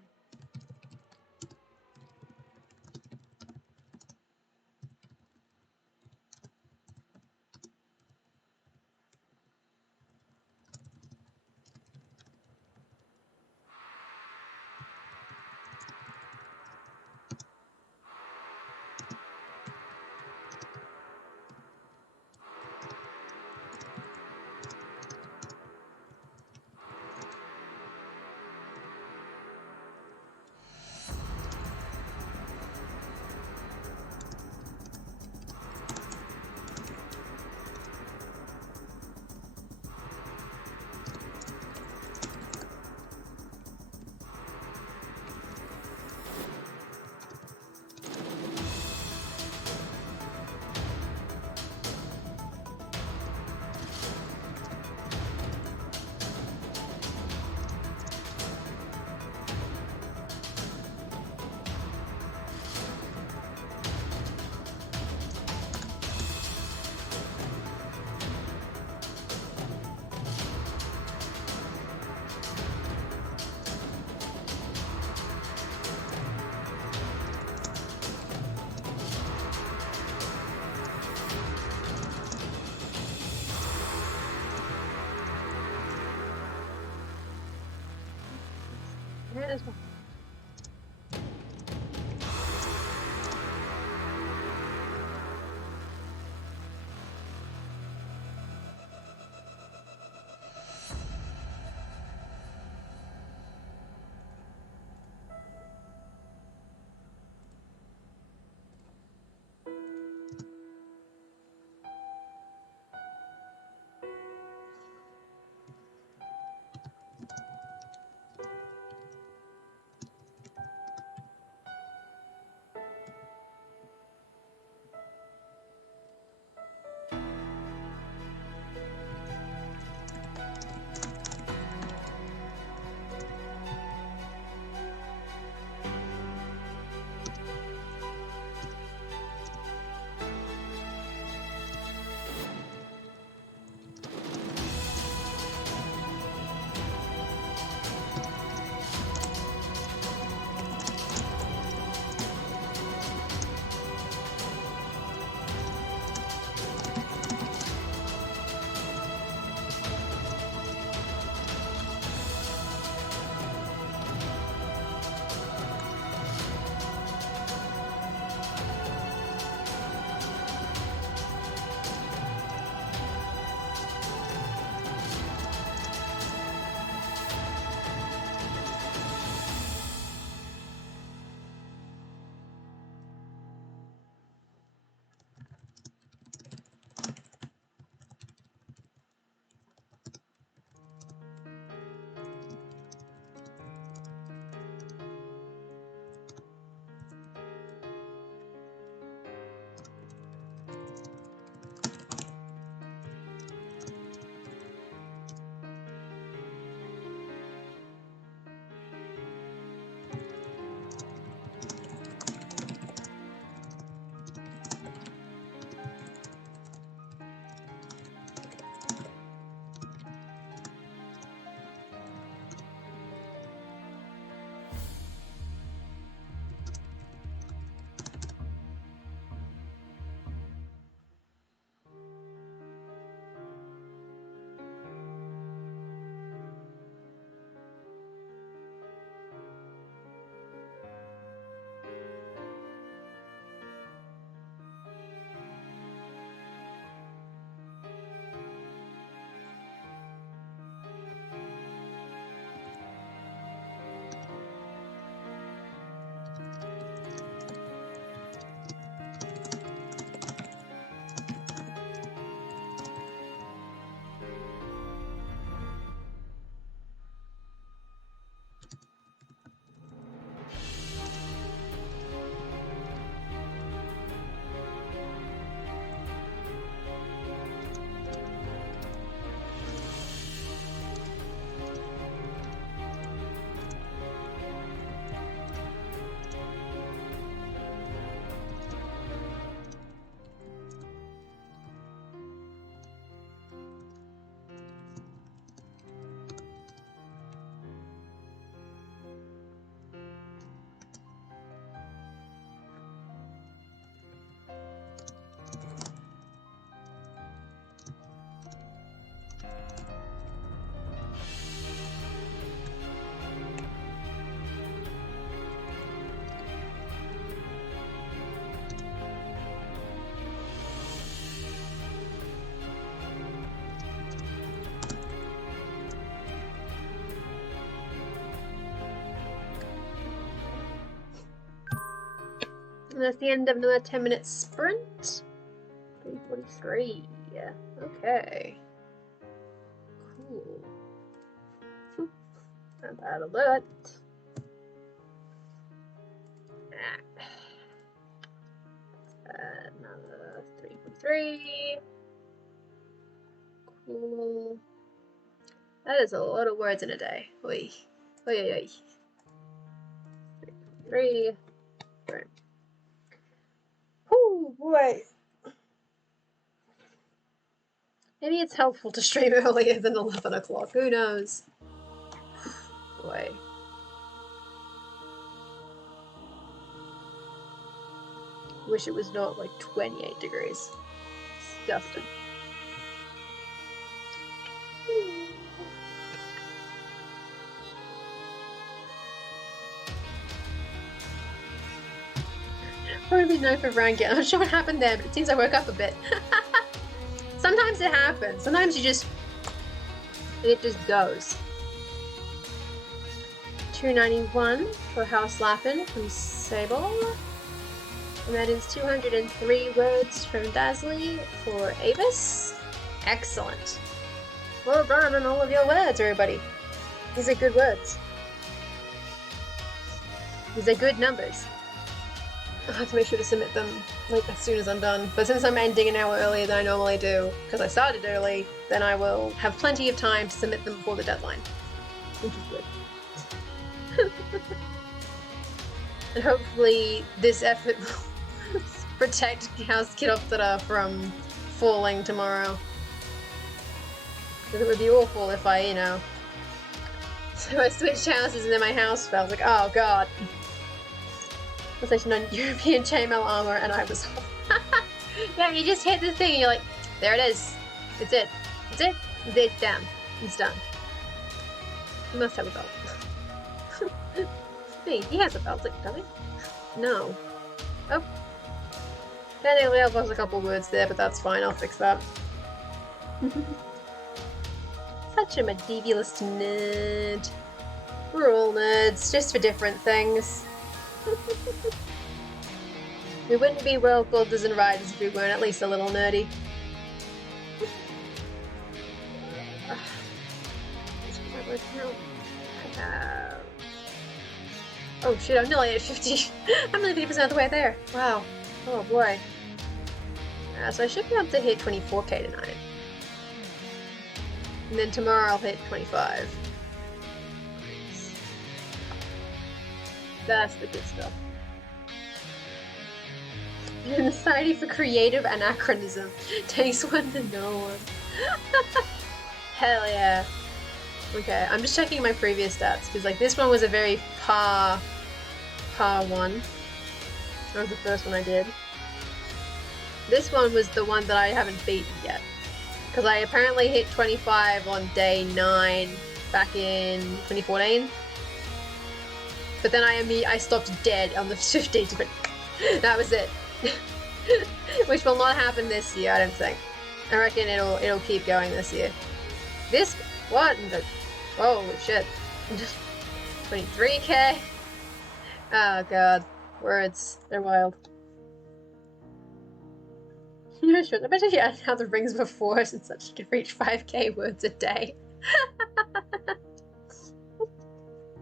Might as well. And that's the end of another 10-minute sprint. 3:43. Yeah. Okay. Cool. That'll do it. Another 3:43. Cool. That is a lot of words in a day. Oi. Oi, oi, oi. 3. Right. Oh boy. Maybe it's helpful to stream earlier than 11 o'clock. Who knows? Boy. Wish it was not like 28 degrees. Disgusting. Probably no for ranking. I'm not sure what happened there, but it seems I woke up a bit. Sometimes it happens. Sometimes you just... it just goes. 291 for House Lappin from Sable. And that is 203 words from Dazzly for Avis. Excellent. Well done on all of your words, everybody. These are good words. These are good numbers. I'll have to make sure to submit them like as soon as I'm done. But since I'm ending an hour earlier than I normally do, because I started early, then I will have plenty of time to submit them before the deadline. Which is good. And hopefully this effort will protect House Kidoptera from falling tomorrow. Because it would be awful if I, you know... So I switched houses and then my house fell. I was like, oh god. Selection on European chainmail armor, and I was yeah, you just hit the thing and you're like, there it is. It's it. It's it. It's done. It's done. He must have a belt. Hey, he has a belt, does he? No. Oh. Technically I've lost a couple words there, but that's fine, I'll fix that. Such a medievalist nerd. We're all nerds, just for different things. We wouldn't be world builders and riders if we weren't at least a little nerdy. Oh shit, I'm nearly at 50. I'm nearly 50% of the way there. Wow. Oh boy. So I should be able to hit 24k tonight. And then tomorrow I'll hit 25. That's the good stuff. The Society for Creative Anachronism takes one to know one. Hell yeah. Okay, I'm just checking my previous stats, because like this one was a very par one. That was the first one I did. This one was the one that I haven't beaten yet. Because I apparently hit 25 on day 9 back in 2014. But then I stopped dead on the 15th, but that was it. Which will not happen this year, I don't think. I reckon it'll keep going this year. This what? Oh shit. 23k? Oh god. Words. They're wild. I bet if you had how the rings before us and such to reach 5k words a day.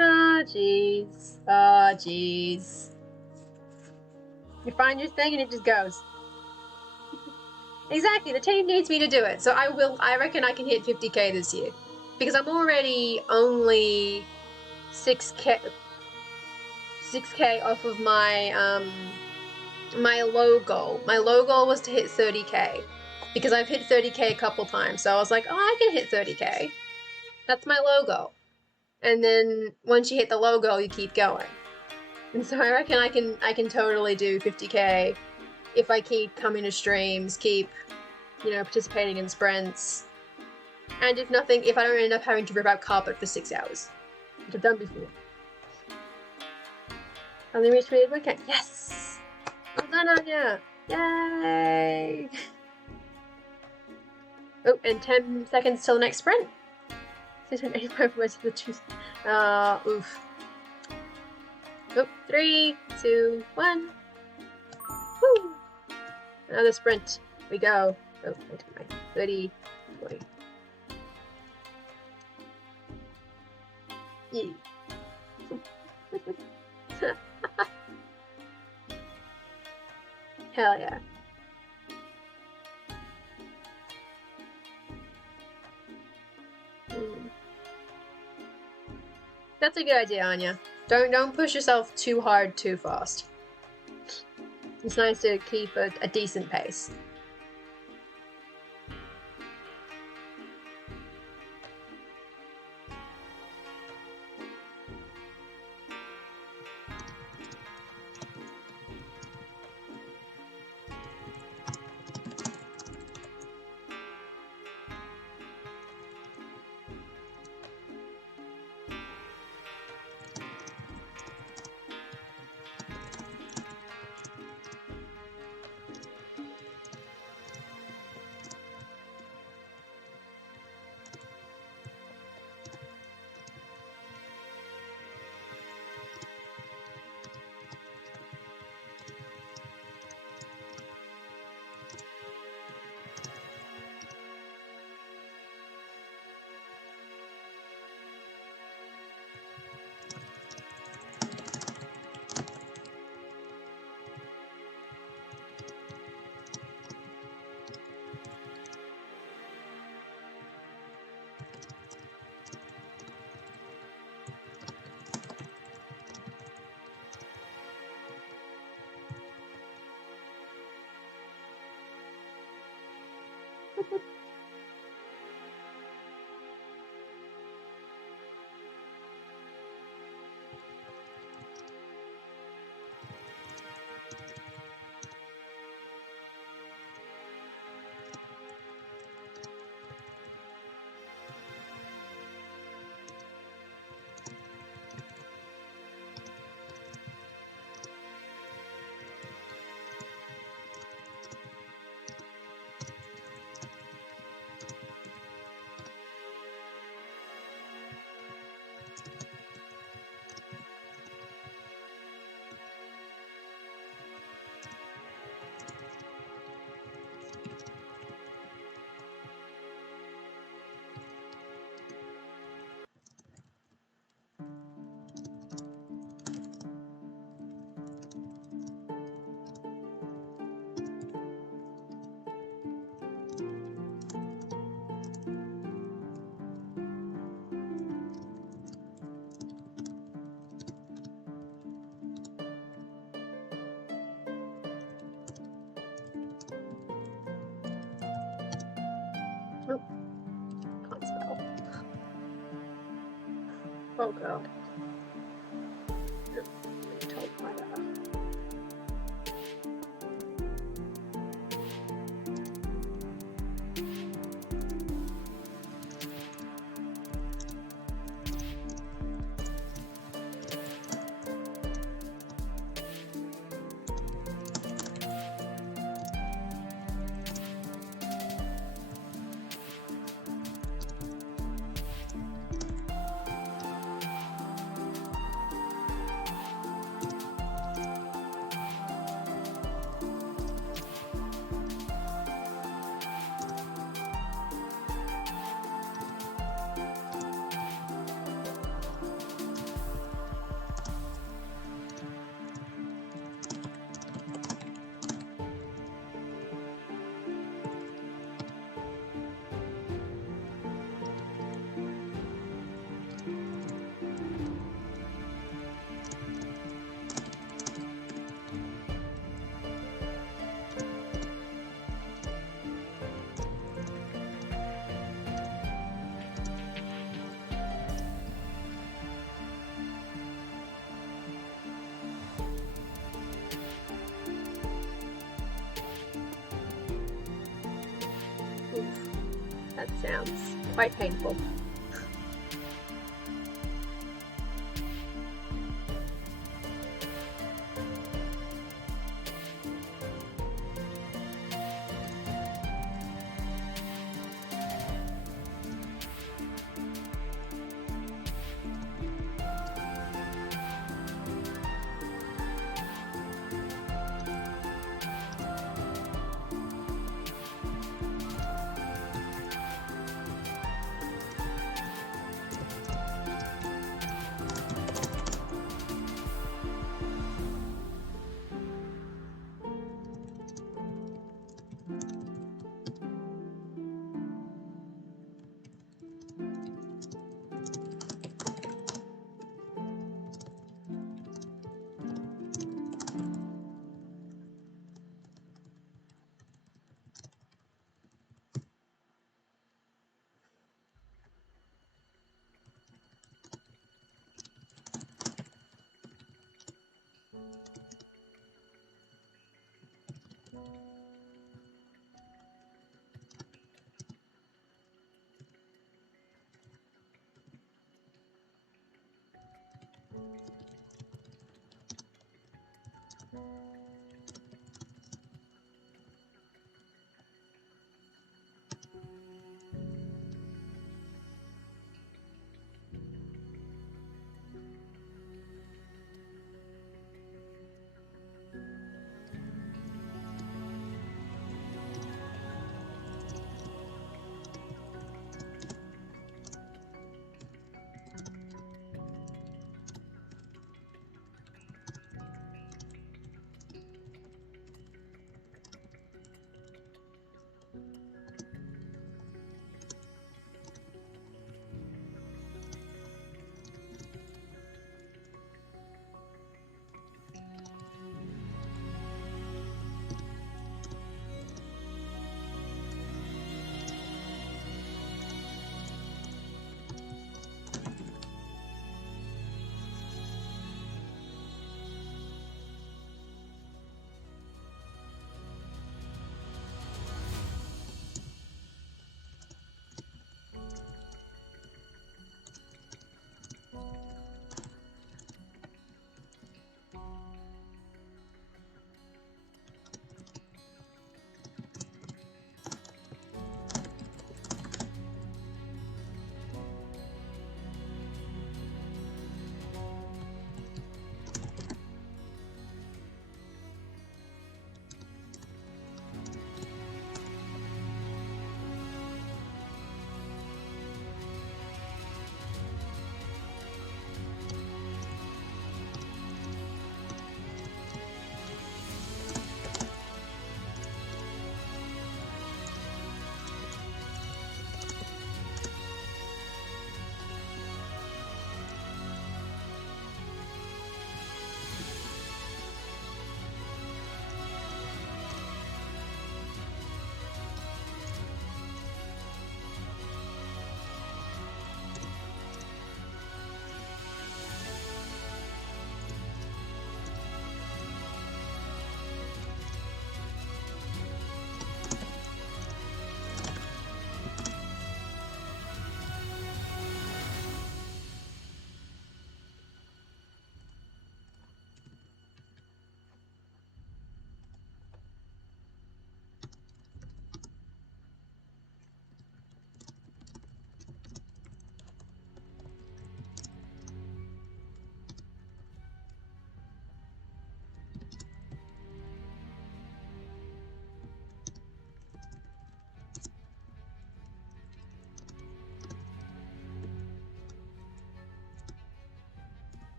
Oh jeez. Oh jeez. You find your thing and it just goes. Exactly, the team needs me to do it, so I reckon I can hit 50k this year. Because I'm already only 6k off of my my low goal. My low goal was to hit 30k. Because I've hit 30k a couple times, so I was like, oh, I can hit 30k. That's my low goal. And then once you hit the low goal, you keep going. And so I reckon I can totally do 50k if I keep coming to streams, keep, you know, participating in sprints. And if I don't end up having to rip out carpet for 6 hours. Which I've done before. Only reached creative weekend. Yes! Well done, Anya! Yay! Oh, and 10 seconds till the next sprint. 685 words for the truth. Oof. Oh, 3, 2, 1. Woo! Another sprint. We go. Oh, I took my 30, 20. Yeah. Hell yeah. That's a good idea, Anya. Don't push yourself too hard too fast. It's nice to keep a decent pace. Oh, can't spell. Oh god. Being told by that. Oof. That sounds quite painful.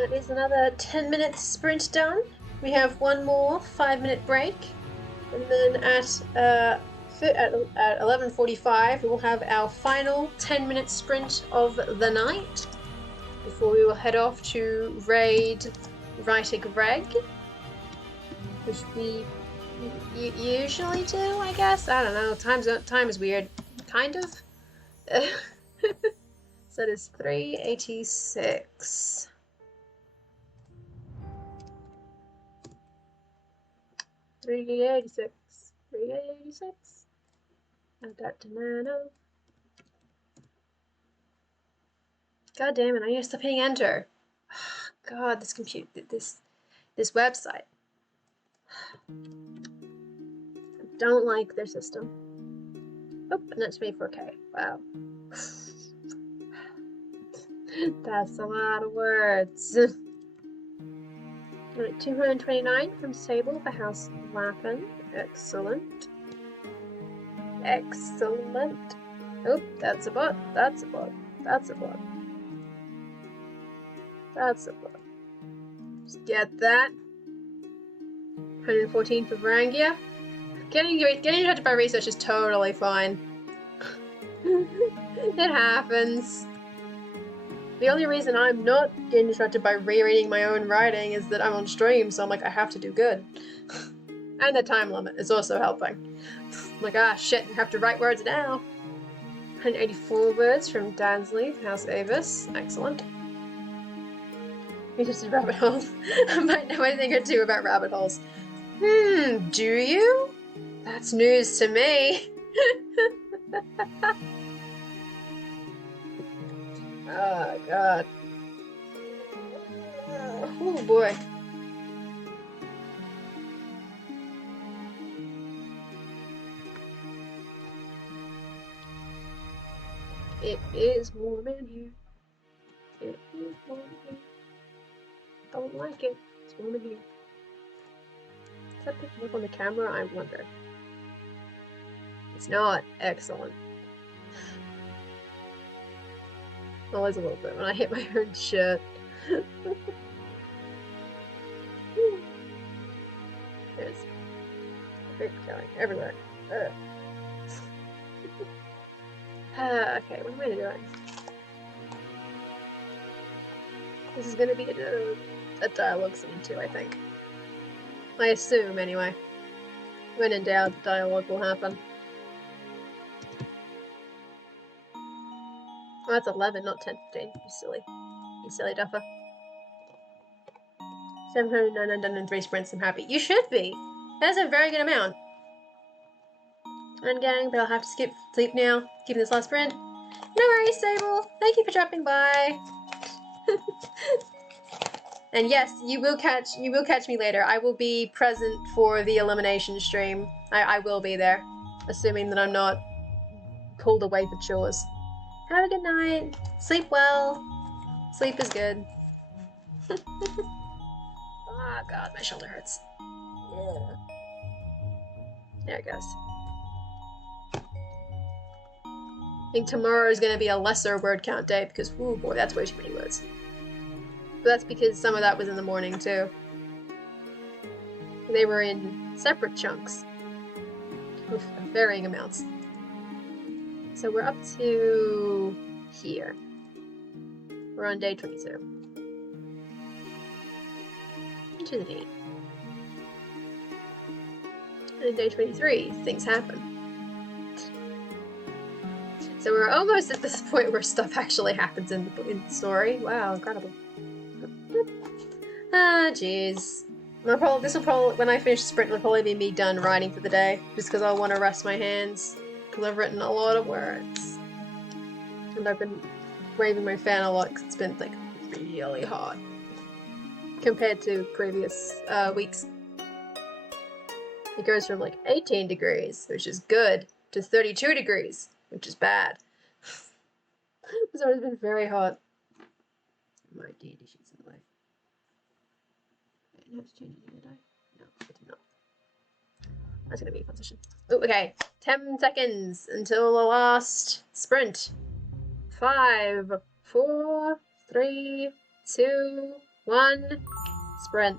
that is another 10-minute sprint done. We have one more 5-minute break, and then at 11:45 we will have our final 10-minute sprint of the night before we will head off to raid Writer Greg, which we usually do, I guess. I don't know. Time is weird, kind of. So that is 386. 386. 386. Add that to Nano. God damn it! I need to stop hitting enter. God, this website. I don't like their system. Oh, and that's made 4K. Wow. That's a lot of words. 229 from Sable for House Lappin. Excellent. Excellent. Oh, that's a bot. That's a bot. That's a bot. That's a bot. Just get that. 114 for Varangia. Getting interrupted by research is totally fine. It happens. The only reason I'm not getting distracted by rereading my own writing is that I'm on stream, so I'm like, I have to do good. And the time limit is also helping. I'm like, ah, shit, I have to write words now. 184 words from Dansley, House Avis. Excellent. Interested in rabbit holes. I might know a thing or two about rabbit holes. Do you? That's news to me. Oh, God. Oh, boy. It is warm in here. It is warm in here. Don't like it. It's warm in here. Is that picking up on the camera? I wonder. It's not. Excellent. Always a little bit when I hit my own shit. There's a big going everywhere. Okay, what am I doing? This is gonna be a dialogue scene too, I think. I assume, anyway. When in doubt, dialogue will happen. Oh, that's 11, not 10:15. You silly duffer. 799 done in 3 sprints, I'm happy. You should be! That is a very good amount. And gang, but I'll have to skip sleep now. Keeping this last sprint. No worries, Sable! Thank you for dropping by! And yes, you will catch me later. I will be present for the elimination stream. I will be there. Assuming that I'm not pulled away for chores. Have a good night. Sleep well. Sleep is good. Oh god, my shoulder hurts. Yeah. There it goes. I think tomorrow is going to be a lesser word count day because, ooh boy, that's way too many words. But that's because some of that was in the morning too. They were in separate chunks. Of varying amounts. So we're up to here. We're on day 22. Which is neat. And in day 23, things happen. So we're almost at this point where stuff actually happens in the story. Wow, incredible. Ah, jeez. This will probably, when I finish the sprint, it'll probably be me done writing for the day. Just because I want to rest my hands. Because I've written a lot of words. And I've been waving my fan a lot because it's been, like, really hot. Compared to previous weeks. It goes from, like, 18 degrees, which is good, to 32 degrees, which is bad. It's always been very hot. My D&D sheet's in the way. Wait, no, it's changing, did I? No, it did not. That's gonna be a fun session. Oh, okay. 10 seconds until the last sprint. 5, 4, 3, 2, 1, sprint.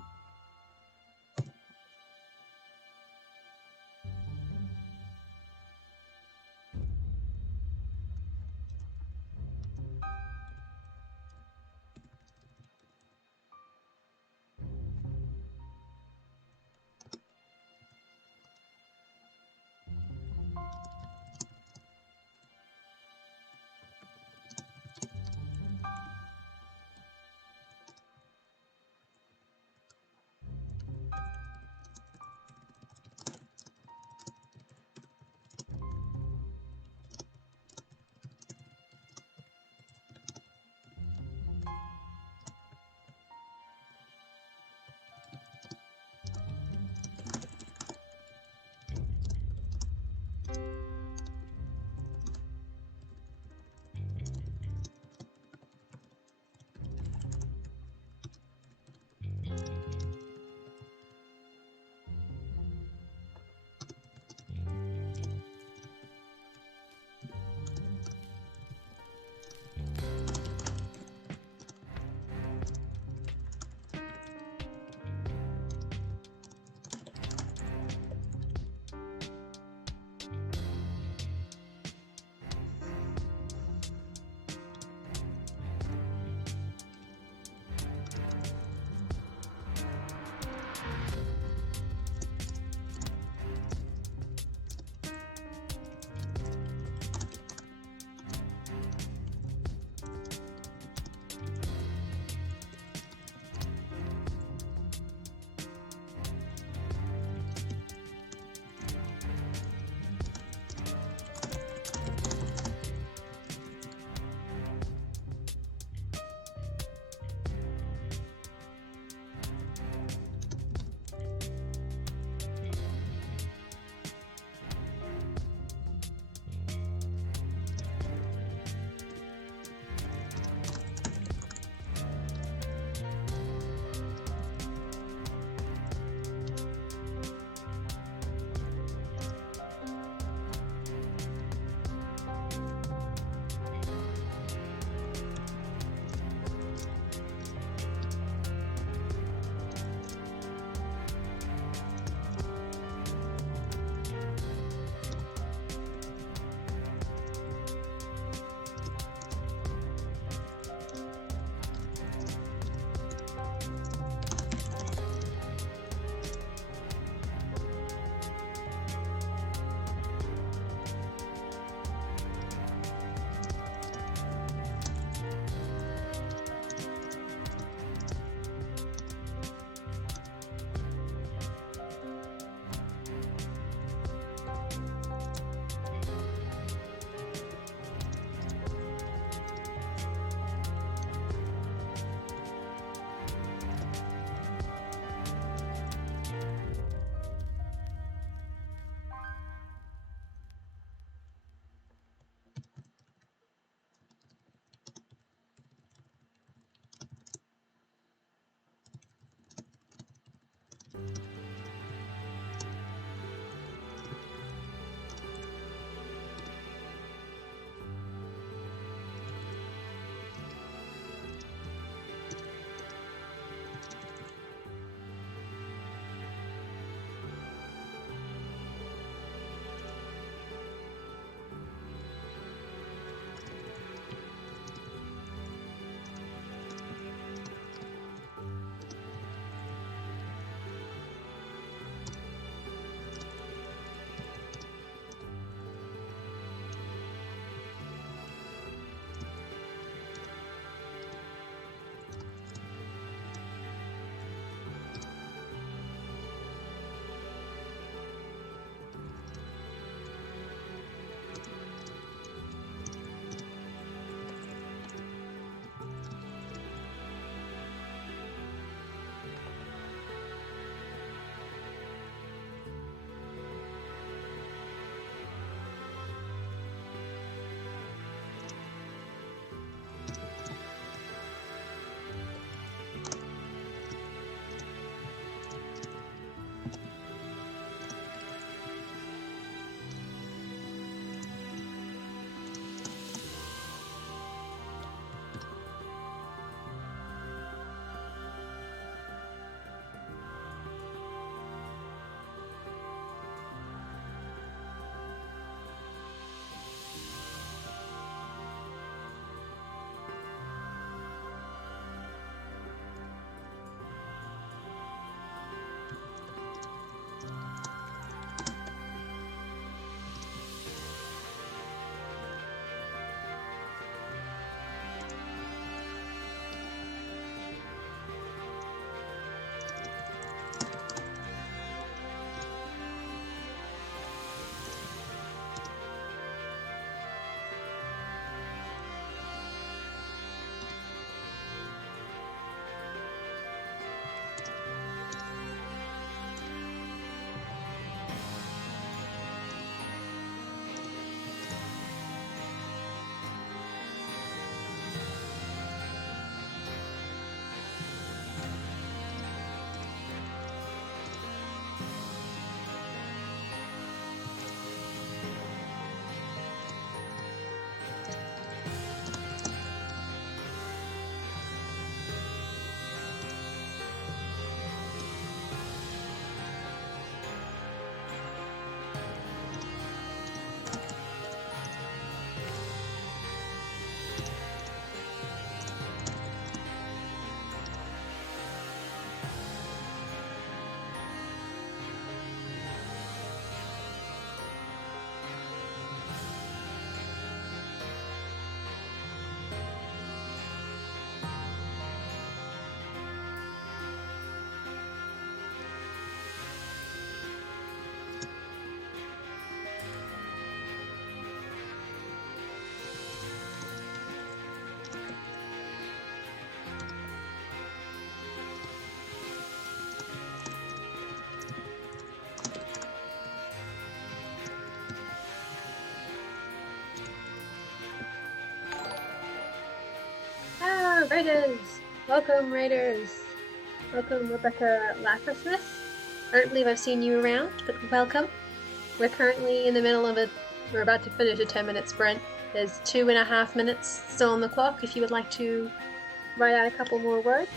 Raiders! Welcome, Raiders! Welcome, Rebecca Lackersmith. I don't believe I've seen you around, but welcome. We're currently in the middle of we're about to finish a 10-minute sprint. There's 2.5 minutes still on the clock if you would like to write out a couple more words.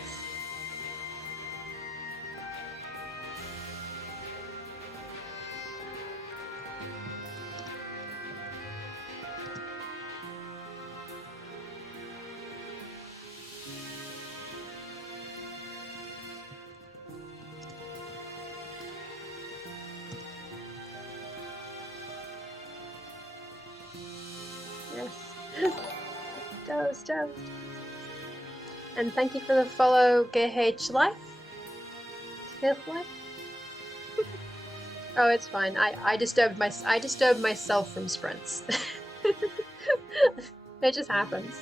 Yes. Toast. And thank you for the follow, GH Life. Oh, it's fine. I disturbed myself from sprints. It just happens.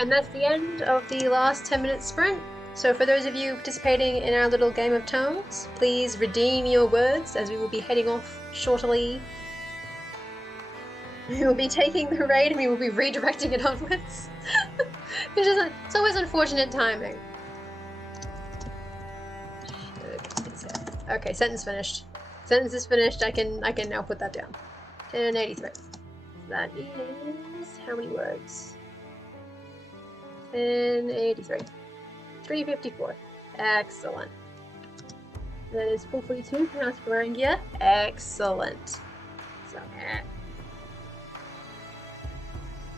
And that's the end of the last 10-minute sprint. So for those of you participating in our little game of tones, please redeem your words as we will be heading off shortly. We will be taking the raid and we will be redirecting it onwards. It's always unfortunate timing. Okay, sentence finished. Sentence is finished. I can now put that down. 1083. That is how many words? 1083. 354. Excellent. That is 442 for House Barangia. Excellent. So,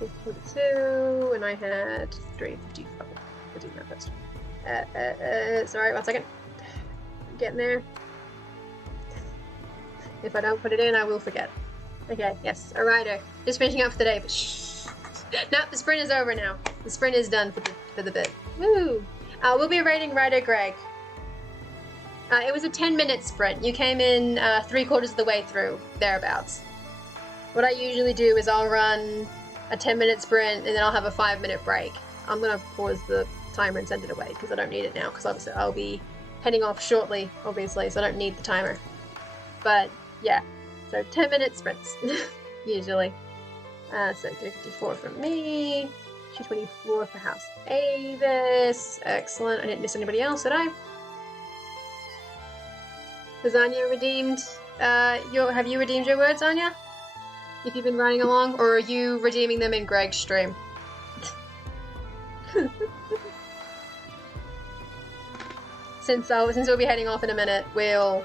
442, and I had 354. I did that first. Sorry, 1 second. I'm getting there. If I don't put it in, I will forget. Okay, yes, a rider. Just finishing up for the day, but shh. No, the sprint is over now. The sprint is done for the bit. Woo! We'll be rating Rider Greg. It was a 10-minute sprint. You came in 3/4 of the way through, thereabouts. What I usually do is I'll run a 10-minute sprint and then I'll have a 5-minute break. I'm gonna pause the timer and send it away because I don't need it now because obviously I'll be heading off shortly, obviously, so I don't need the timer. But yeah, so 10-minute sprints usually. So 354 from me, 224 for House Avis. Excellent. I didn't miss anybody else, did I? Has Anya redeemed? Have you redeemed your words, Anya? If you've been running along, or are you redeeming them in Greg's stream? Since we'll be heading off in a minute, we'll.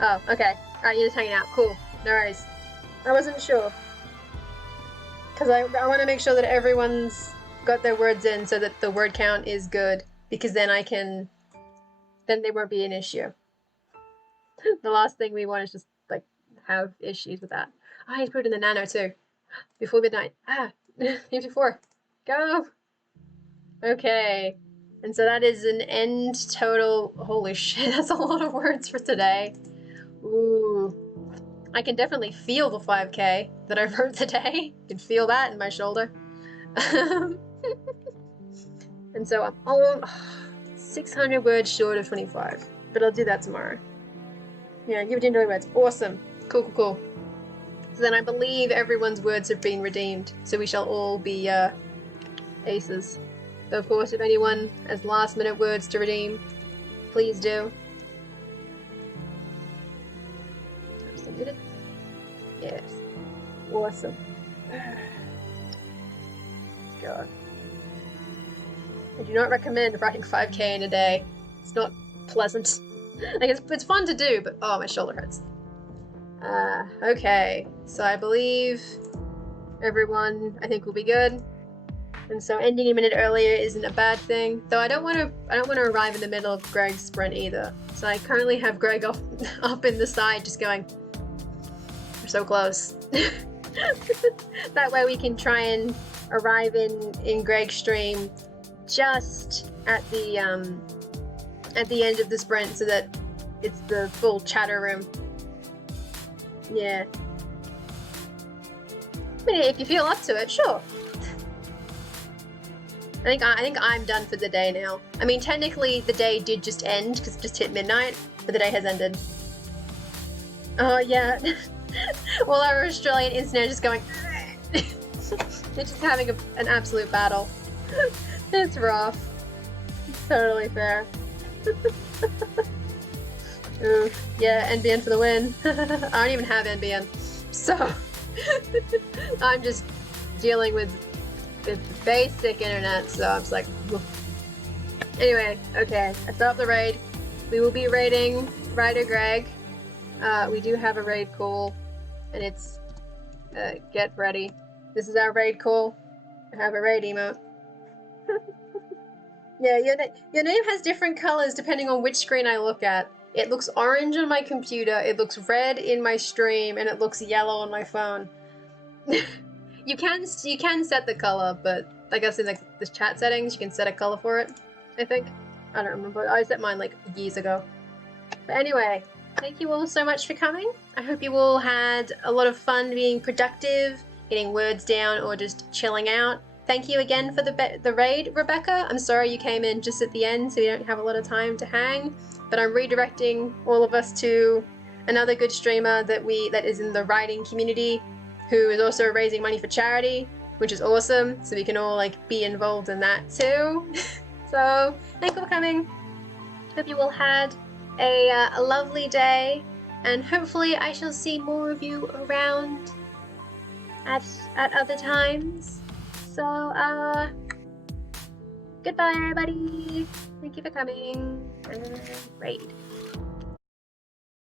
Oh, okay. Alright, you're just hanging out. Cool. No worries. I wasn't sure. Because I want to make sure that everyone's got their words in so that the word count is good. Because then then there won't be an issue. The last thing we want is just, like, have issues with that. I need to put it in the nano too. Before midnight. 54. Go! Okay. And so that is an end total. Holy shit, that's a lot of words for today. Ooh. I can definitely feel the 5K that I wrote today. I can feel that in my shoulder. And so I'm almost 600 words short of 25. But I'll do that tomorrow. Yeah, give it 10 words. Awesome. Cool. So then I believe everyone's words have been redeemed. So we shall all be aces. So of course, if anyone has last minute words to redeem, please do. Submitted. Yes. Awesome. God. I do not recommend writing 5K in a day. It's not pleasant. Like it's fun to do, but oh, my shoulder hurts. Okay. So I believe everyone, I think, will be good. And so ending a minute earlier isn't a bad thing. Though I don't want to arrive in the middle of Greg's sprint either. So I currently have Greg up in the side, just going. We're so close. That way we can try and arrive in Greg's stream just at the end of the sprint, so that it's the full chatter room. Yeah. I mean, if you feel up to it, sure. I think I'm done for the day now. I mean, technically the day did just end because it just hit midnight, but the day has ended. Oh yeah. All our Australian internet just going. They're just having an absolute battle. It's rough. It's totally fair. Ooh, yeah, NBN for the win. I don't even have NBN, so I'm just dealing with basic internet, so I'm just like, woof. Anyway, okay, I set up the raid. We will be raiding Ryder Greg. We do have a raid call, and it's get ready. This is our raid call. I have a raid emote. Yeah, your name has different colors depending on which screen I look at. It looks orange on my computer, it looks red in my stream, and it looks yellow on my phone. You can set the color, but I guess in the chat settings you can set a color for it, I think. I don't remember. I set mine like years ago. But anyway, thank you all so much for coming. I hope you all had a lot of fun being productive, getting words down, or just chilling out. Thank you again for the raid, Rebecca. I'm sorry you came in just at the end, so you don't have a lot of time to hang. But I'm redirecting all of us to another good streamer that is in the writing community, who is also raising money for charity, which is awesome. So we can all be involved in that too. So thank you for coming. Hope you all had a lovely day, and hopefully I shall see more of you around at other times. So goodbye everybody. Thank you for coming. Raid.